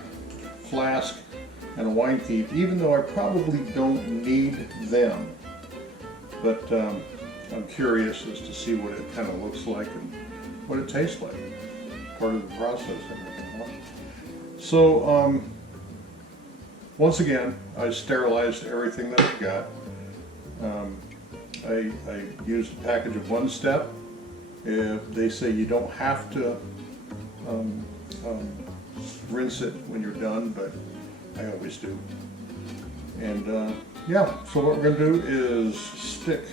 flask, and a wine thief, even though I probably don't need them. But I'm curious as to see what it kind of looks like and what it tastes like. Part of the process and everything. So once again, I sterilized everything that I've got. I used a package of One Step. If they say you don't have to rinse it when you're done, but I always do. And yeah, so what we're going to do is stick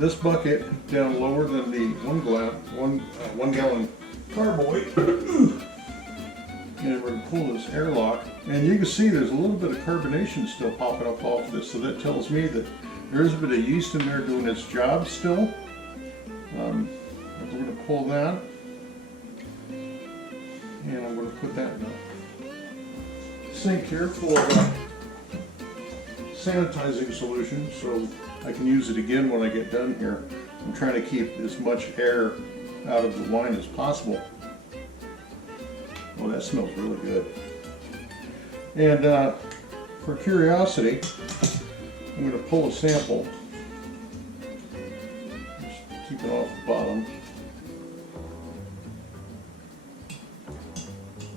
this bucket down lower than the one gallon carboy, and we're going to pull this airlock, and you can see there's a little bit of carbonation still popping up off this, so that tells me that there's a bit of yeast in there doing its job still. We're going to pull that, and I'm going to put that in the sink here full of sanitizing solution so I can use it again when I get done here. I'm trying to keep as much air out of the wine as possible. Oh, that smells really good. And for curiosity, I'm going to pull a sample. Just keep it off the bottom.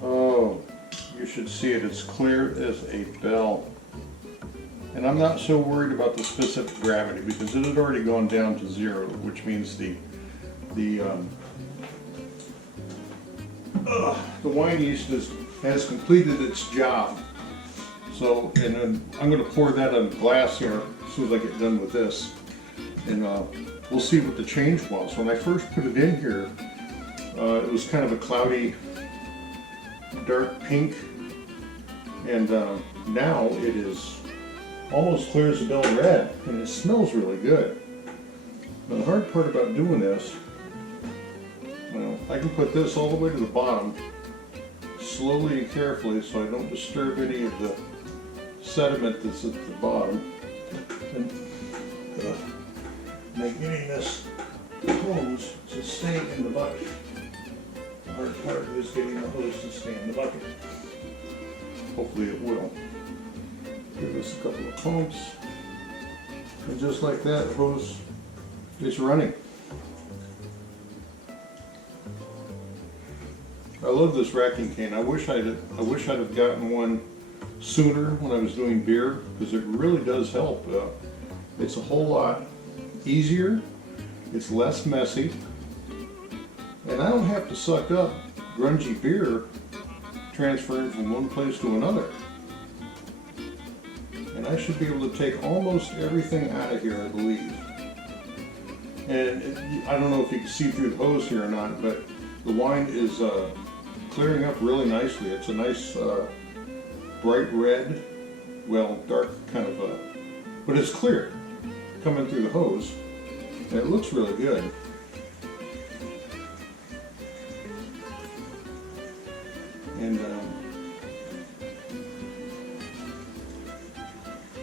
Oh, you should see it. It's clear as a bell. And I'm not so worried about the specific gravity because it had already gone down to 0, which means the wine yeast has completed its job. So, and then I'm going to pour that on glass here as soon as I get done with this, and we'll see what the change was. When I first put it in here, it was kind of a cloudy, dark pink, and now it is almost clear as a bell red, and it smells really good. Now, the hard part about doing this, well, I can put this all the way to the bottom, slowly and carefully, so I don't disturb any of the sediment that's at the bottom. And then getting this hose to stay in the bucket. The hard part is getting the hose to stay in the bucket. Hopefully it will. Give this a couple of pumps, and just like that, the hose is running. I love this racking cane. I wish I'd have gotten one sooner when I was doing beer, because it really does help. It's a whole lot easier. It's less messy, and I don't have to suck up grungy beer transferring from one place to another. And I should be able to take almost everything out of here, I believe. And I don't know if you can see through the hose here or not, but the wine is clearing up really nicely. It's a nice bright red, well, dark kind of but it's clear coming through the hose, and it looks really good. And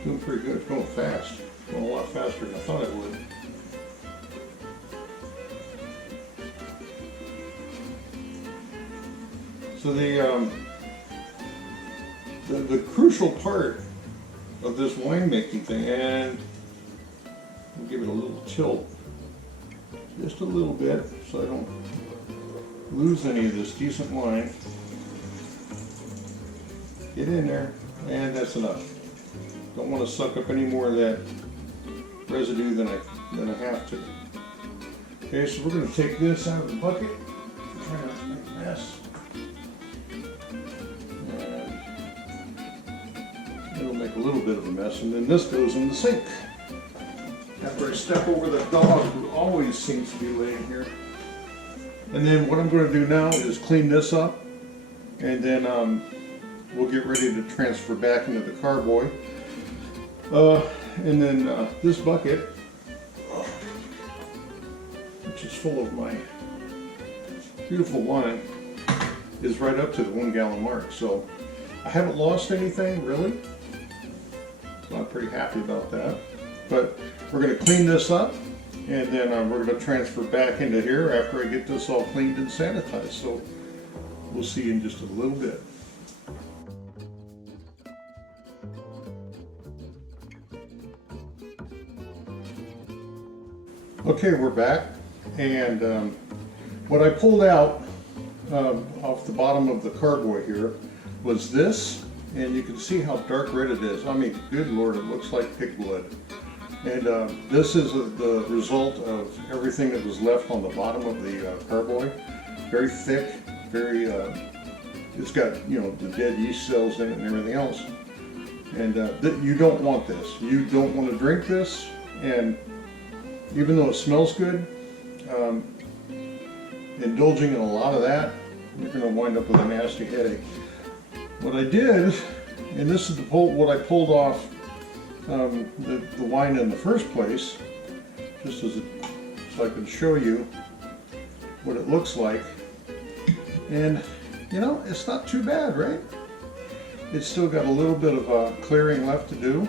doing pretty good. It's going fast. Going a lot faster than I thought it would. So the crucial part of this winemaking thing, and I'll give it a little tilt, just a little bit, so I don't lose any of this decent wine. Get in there, and that's enough. Don't want to suck up any more of that residue than I have to. Okay, so we're going to take this out of the bucket. Try not to make a mess. And it'll make a little bit of a mess, and then this goes in the sink. After I step over the dog who always seems to be laying here. And then what I'm going to do now is clean this up, and then we'll get ready to transfer back into the carboy. And then this bucket, which is full of my beautiful wine, is right up to the 1 gallon mark. So I haven't lost anything really. So I'm pretty happy about that. But we're going to clean this up, And then we're going to transfer back into here after I get this all cleaned and sanitized. So we'll see you in just a little bit. Okay, we're back, and what I pulled out off the bottom of the carboy here was this, and you can see how dark red it is. I mean, good Lord, it looks like pig blood. And this is the result of everything that was left on the bottom of the carboy. Very thick, very, it's got, you know, the dead yeast cells in it and everything else. And you don't want this. You don't want to drink this, and even though it smells good, indulging in a lot of that, you're going to wind up with a nasty headache. What I did, and this is what I pulled off the wine in the first place, just so I can show you what it looks like. And you know, it's not too bad, right? It's still got a little bit of clearing left to do,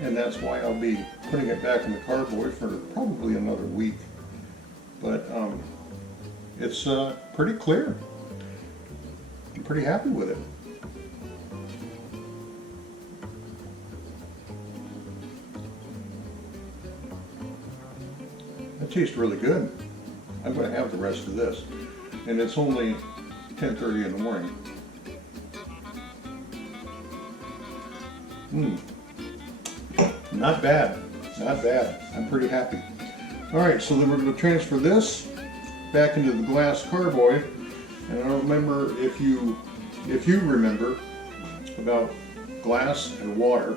and that's why I'll be putting it back in the carboy for probably another week. But it's pretty clear. I'm pretty happy with it. That tastes really good. I'm going to have the rest of this. And it's only 10:30 in the morning. Not bad, not bad. I'm pretty happy. All right, so then we're going to transfer this back into the glass carboy. And I don't remember if you remember about glass and water.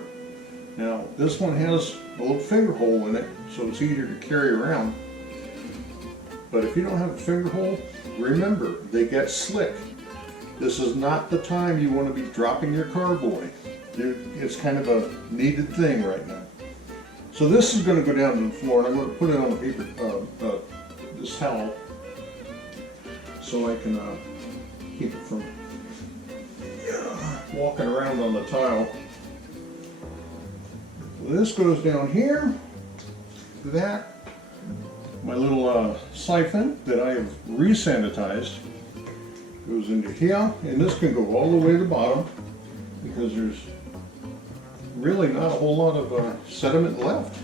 Now this one has a little finger hole in it, so it's easier to carry around. But if you don't have a finger hole, remember, they get slick. This is not the time you want to be dropping your carboy. It's kind of a needed thing right now. So this is going to go down to the floor, and I'm going to put it on a paper, this towel, so I can keep it from walking around on the tile. So this goes down here. That, my little siphon that I have re-sanitized, goes into here, and this can go all the way to the bottom because there's really not a whole lot of sediment left.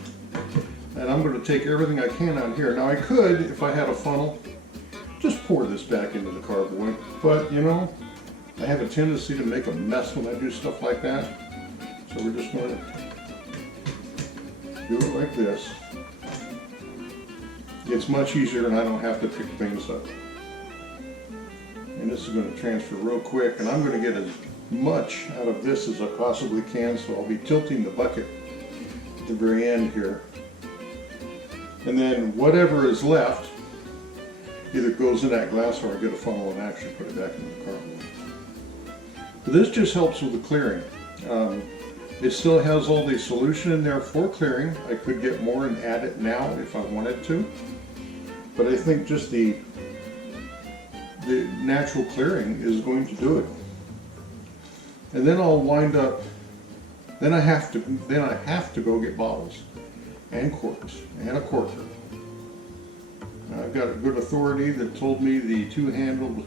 And I'm going to take everything I can out here. Now I could, if I had a funnel, just pour this back into the carboy, but you know, I have a tendency to make a mess when I do stuff like that, so we're just going to do it like this. It's much easier and I don't have to pick things up. And this is going to transfer real quick, and I'm going to get as much out of this as I possibly can, so I'll be tilting the bucket at the very end here. And then whatever is left either goes in that glass, or I get a funnel and actually put it back in the carboy. But this just helps with the clearing. It still has all the solution in there for clearing. I could get more and add it now if I wanted to. But I think just the natural clearing is going to do it. And then I'll wind up, then I have to go get bottles and corks and a corker. I've got a good authority that told me the two-handled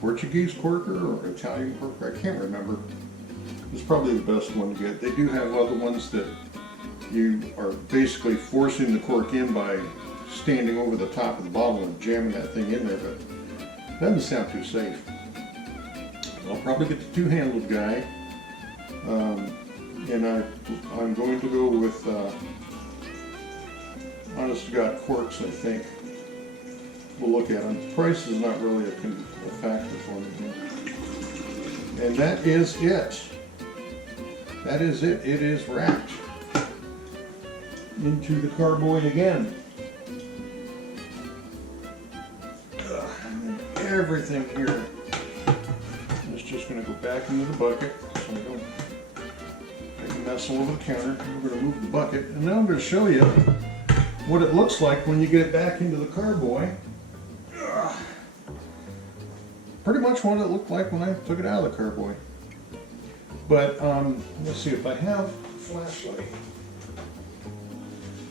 Portuguese corker or Italian corker, I can't remember. It's probably the best one to get. They do have other ones that you are basically forcing the cork in by standing over the top of the bottle and jamming that thing in there, but it doesn't sound too safe. I'll probably get the two-handled guy, and I'm going to go with honest to God corks, I think. We'll look at them. Price is not really a factor for me here. And that is it. That is it. It is wrapped into the carboy again. And then everything here is just going to go back into the bucket so I don't make a mess all over the counter. We're going to move the bucket, and now I'm going to show you what it looks like when you get it back into the carboy. Pretty much what it looked like when I took it out of the carboy. But let's see if I have a flashlight.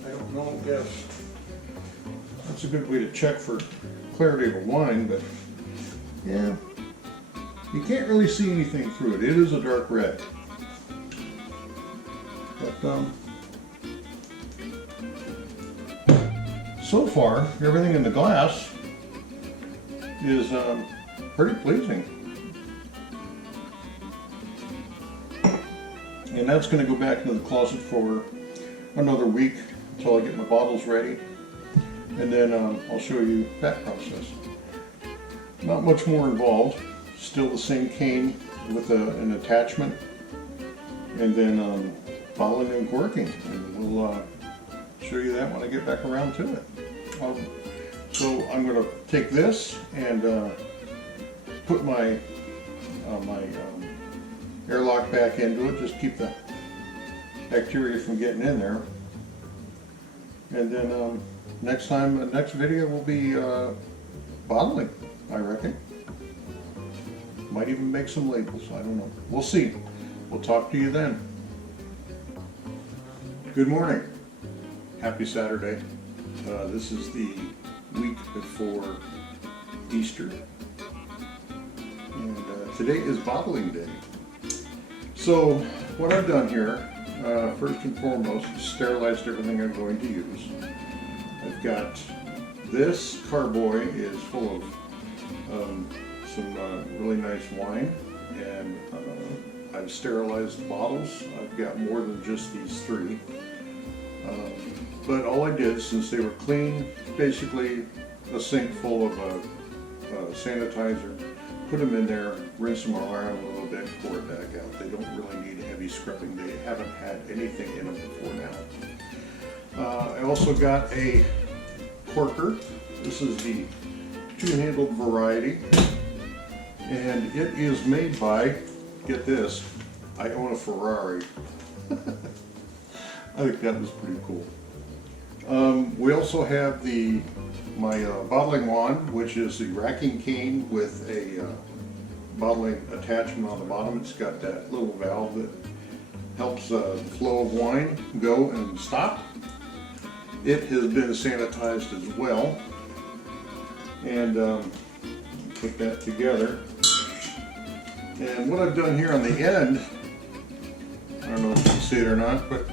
I don't don't guess. That's a good way to check for clarity of a wine, but yeah, you can't really see anything through it. It is a dark red. But so far, everything in the glass is pretty pleasing. And that's going to go back into the closet for another week until I get my bottles ready. And then I'll show you that process. Not much more involved. Still the same cane with an attachment. And then bottling and corking. And we'll show you that when I get back around to it. So I'm going to take this and put my airlock back into it, just keep the bacteria from getting in there. And then next video will be bottling, I reckon. Might even make some labels, I don't know. We'll see. We'll talk to you then. Good morning. Happy Saturday. This is the week before Easter. And today is bottling day. So what I've done here, first and foremost, is sterilized everything I'm going to use. I've got this carboy is full of some really nice wine, and I've sterilized the bottles. I've got more than just these three. But all I did, since they were clean, basically a sink full of sanitizer, put them in there, rinse them around a little bit, pour it back out. They don't really need heavy scrubbing. They haven't had anything in them before now. I also got a corker. This is the two-handled variety, and it is made by, get this, I own a Ferrari. I think that was pretty cool. We also have my bottling wand, which is the racking cane with a bottling attachment on the bottom. It's got that little valve that helps the flow of wine go and stop. It has been sanitized as well. And put that together. And what I've done here on the end, I don't know if you can see it or not, but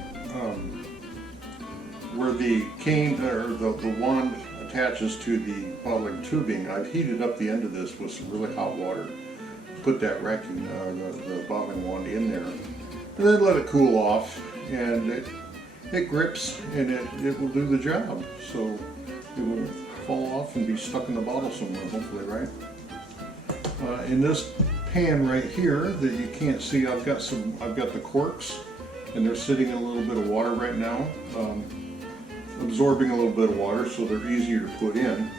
where the cane or the wand attaches to the bottling tubing, I've heated up the end of this with some really hot water. Put that racking, the bottling wand in there, and then let it cool off, and it grips and it will do the job. So it will fall off and be stuck in the bottle somewhere, hopefully, right? In this pan right here that you can't see, I've got the corks, and they're sitting in a little bit of water right now. Absorbing a little bit of water, so they're easier to put in.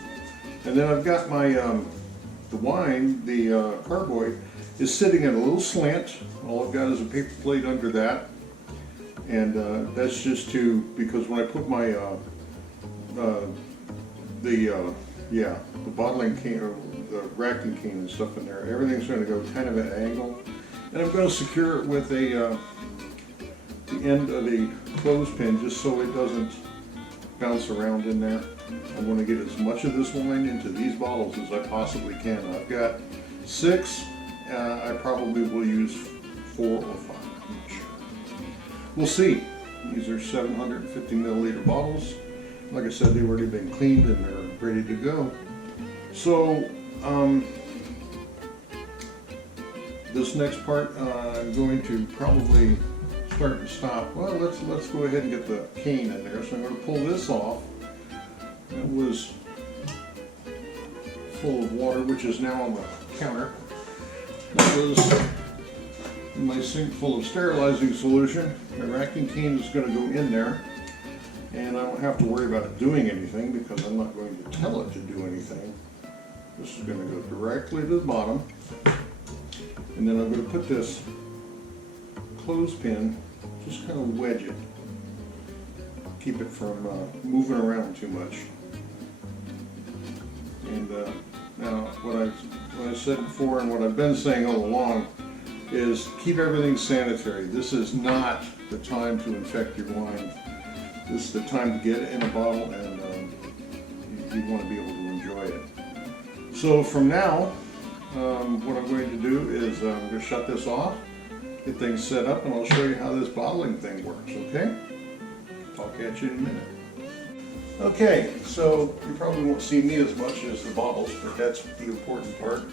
And then I've got my the wine, the carboy, is sitting at a little slant. All I've got is a paper plate under that, and that's just because when I put my the bottling cane or the racking cane and stuff in there, everything's going to go kind of at an angle, and I'm going to secure it with the end of a clothespin just so it doesn't bounce around in there. I want to get as much of this wine into these bottles as I possibly can. I've got 6. I probably will use 4 or 5. I'm not sure. We'll see. These are 750 milliliter bottles. Like I said, they've already been cleaned and they're ready to go. So this next part, I'm going to probably start and stop. Well, let's go ahead and get the cane in there. So I'm going to pull this off. It was full of water, which is now on the counter. That was my sink full of sterilizing solution. My racking cane is going to go in there, and I don't have to worry about it doing anything because I'm not going to tell it to do anything. This is going to go directly to the bottom, and then I'm going to put this clothespin, just kind of wedge it, keep it from moving around too much. And now what I said before and what I've been saying all along is keep everything sanitary. This is not the time to infect your wine. this is the time to get it in a bottle, and you want to be able to enjoy it. So from now, what I'm going to do is I'm going to shut this off, get things set up, and I'll show you how this bottling thing works, okay? I'll catch you in a minute. Okay, so you probably won't see me as much as the bottles, but that's the important part.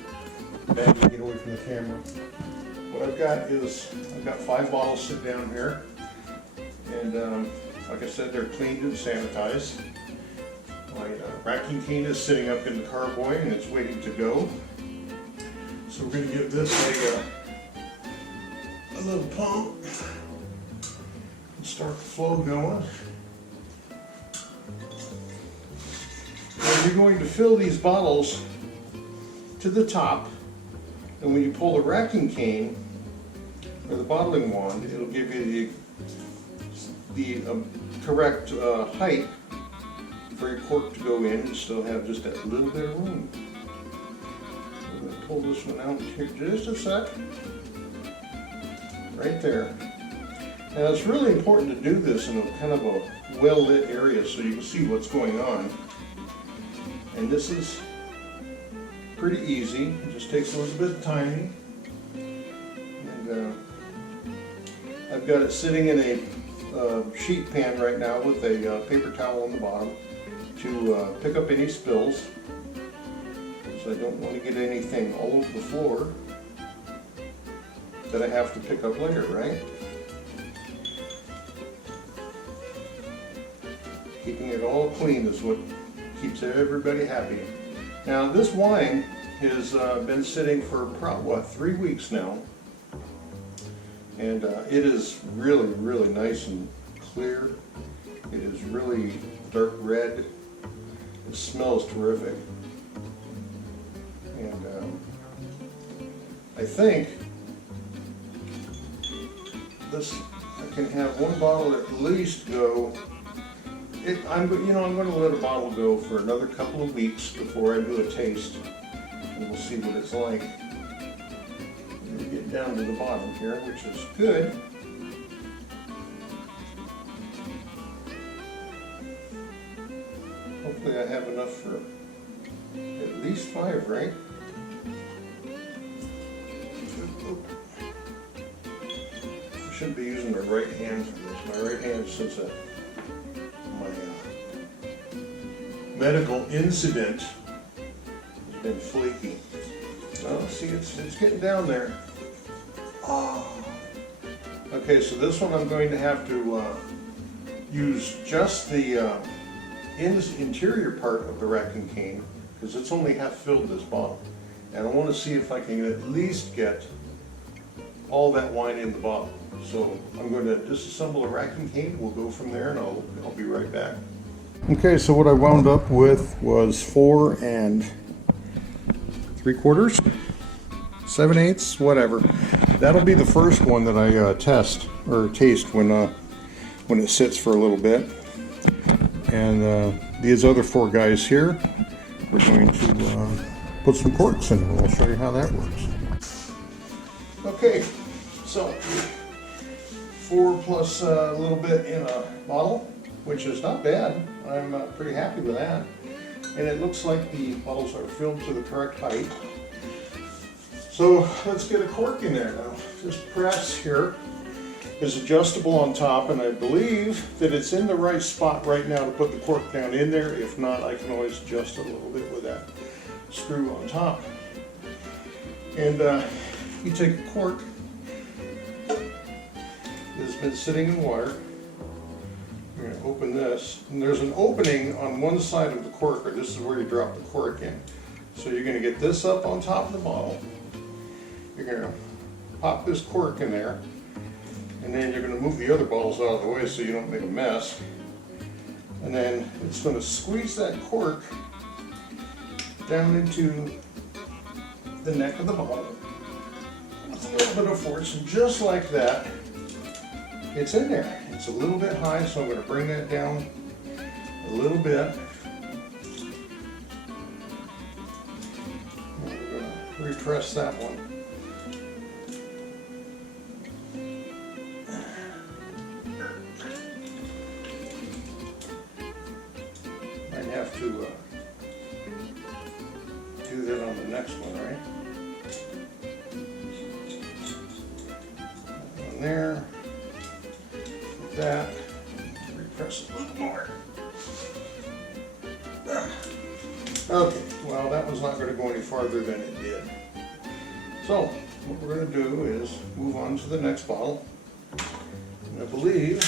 Back and get away from the camera. What I've got is, I've got 5 bottles sitting down here, and like I said, they're cleaned and sanitized. My racking cane is sitting up in the carboy and it's waiting to go. So we're going to give this a little pump and start the flow going. And you're going to fill these bottles to the top, and when you pull the racking cane or the bottling wand, it'll give you the correct height for your cork to go in and still have just that little bit of room. I'm going to pull this one out here just a sec. Right there. Now it's really important to do this in a kind of a well-lit area so you can see what's going on. And this is pretty easy. It just takes a little bit of timing. And I've got it sitting in a sheet pan right now with a paper towel on the bottom to pick up any spills, so I don't want to get anything all over the floor that I have to pick up later, right? Keeping it all clean is what keeps everybody happy. Now this wine has been sitting for what, 3 weeks now, and it is really nice and clear. It is really dark red. It smells terrific, and I think this, I can have one bottle at least go. I'm going to let a bottle go for another couple of weeks before I do a taste, and we'll see what it's like. We get down to the bottom here, which is good. Hopefully I have enough for at least 5, right? I should be using my right hand for this. My right hand, since my medical incident has been flaky. Oh, see, it's getting down there. Oh. Okay, so this one I'm going to have to use just the interior part of the racking cane, because it's only half filled, this bottle, and I want to see if I can at least get all that wine in the bottle. So I'm going to disassemble the racking cane. We'll go from there, and I'll be right back. Okay, so what I wound up with was 4 3/4, 7/8, whatever. That'll be the first one that I test or taste when it sits for a little bit. And these other 4 guys here, we're going to put some corks in them. I'll show you how that works. Okay, so 4 plus a little bit in a bottle, which is not bad. I'm pretty happy with that. And it looks like the bottles are filled to the correct height. So let's get a cork in there now. This press here is adjustable on top, and I believe that it's in the right spot right now to put the cork down in there. If not, I can always adjust it a little bit with that screw on top. And you take a cork that's been sitting in water. You're going to open this, and there's an opening on one side of the cork, or this is where you drop the cork in. So you're going to get this up on top of the bottle. You're going to pop this cork in there, and then you're going to move the other bottles out of the way so you don't make a mess. And then it's going to squeeze that cork down into the neck of the bottle with a little bit of force, and just like that, it's in there. It's a little bit high, so I'm going to bring that down a little bit. And we're going to repress that one. have to do that on the next one, right? On there, like that, repress it a little more. Okay, well, that was not going to go any farther than it did. So, what we're going to do is move on to the next bottle. And I believe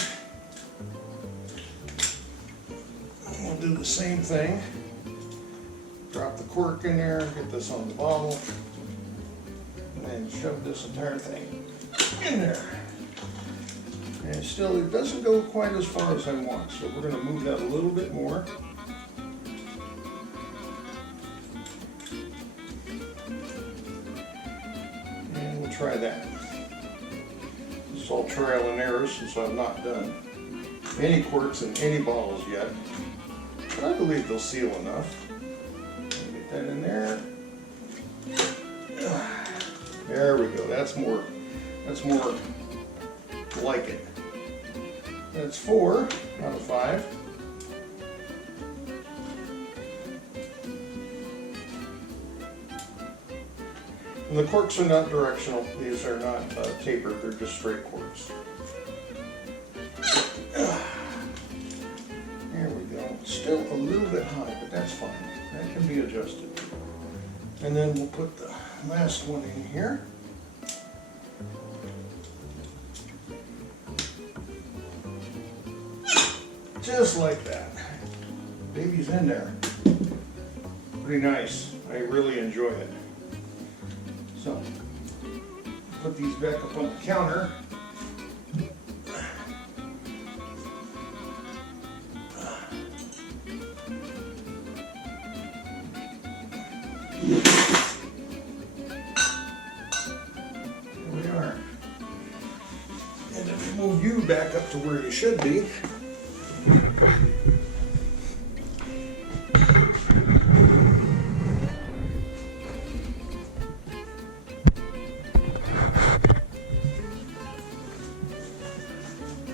we'll do the same thing. Drop the cork in there, get this on the bottle, and then shove this entire thing in there. And still, it doesn't go quite as far as I want, so we're going to move that a little bit more. And we'll try that. This is all trial and error since I've not done any corks in any bottles yet. But I believe they'll seal enough. Get that in there. There we go. That's more like it. That's 4 out of 5. And the corks are not directional. These are not tapered. They're just straight corks. There we go. Still a little bit high, but that's fine. That can be adjusted. And then we'll put the last one in here. Just like that. Baby's in there. Pretty nice. I really enjoy it. So, put these back up on the counter. Here we are. And if we move you back up to where you should be.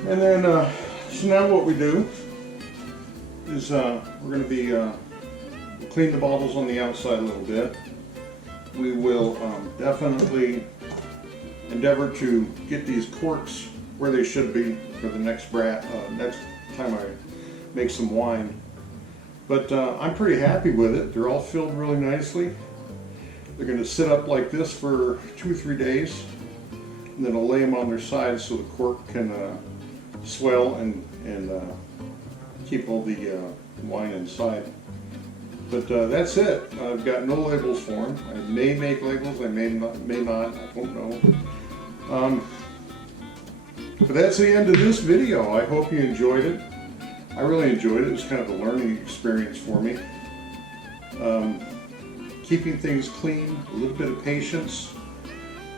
And then, so now what we do is we're going to be clean the bottles on the outside a little bit. We will definitely endeavor to get these corks where they should be for the next time I make some wine. But I'm pretty happy with it. They're all filled really nicely. They're going to sit up like this for 2 or 3 days, and then I'll lay them on their sides so the cork can swell and keep all the wine inside. But that's it. I've got no labels for them. I may make labels, I may not, I don't know. But that's the end of this video. I hope you enjoyed it. I really enjoyed it. It was kind of a learning experience for me. Keeping things clean, a little bit of patience,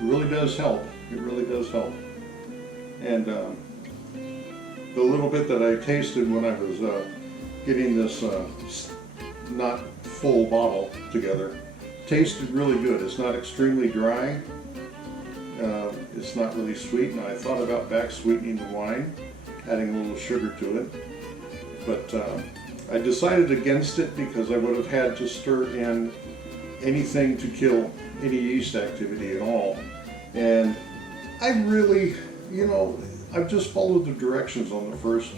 really does help. It really does help. And the little bit that I tasted when I was getting this not full bottle together tasted really good. It's not extremely dry. It's not really sweet, and I thought about back sweetening the wine, adding a little sugar to it. But I decided against it because I would have had to stir in anything to kill any yeast activity at all. And I really, I've just followed the directions on the first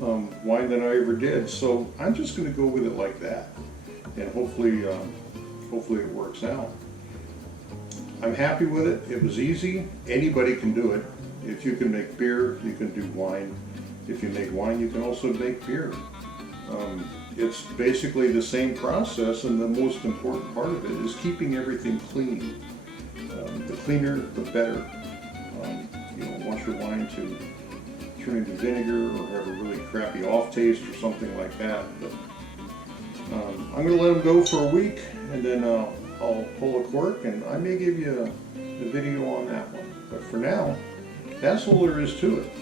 wine that I ever did, so I'm just going to go with it like that, and hopefully it works out. I'm happy with it. It was easy. Anybody can do it. If you can make beer, you can do wine. If you make wine, you can also make beer. It's basically the same process, and the most important part of it is keeping everything clean. The cleaner, the better. You don't want your wine to turn into vinegar or have a really crappy off taste or something like that. But I'm going to let them go for a week, and then I'll pull a cork, and I may give you a video on that one. But for now, that's all there is to it.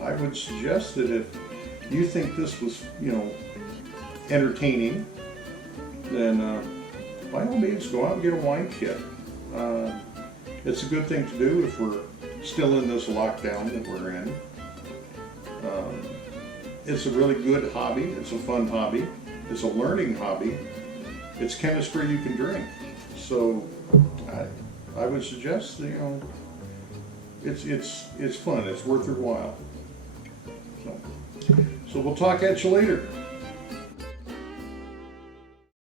I would suggest that if you think this was, entertaining, then by all means go out and get a wine kit. It's a good thing to do if we're still in this lockdown that we're in. It's a really good hobby. It's a fun hobby it's a learning hobby. It's chemistry you can drink. So I would suggest, you know, it's fun. It's worth your while. So we'll talk at you later.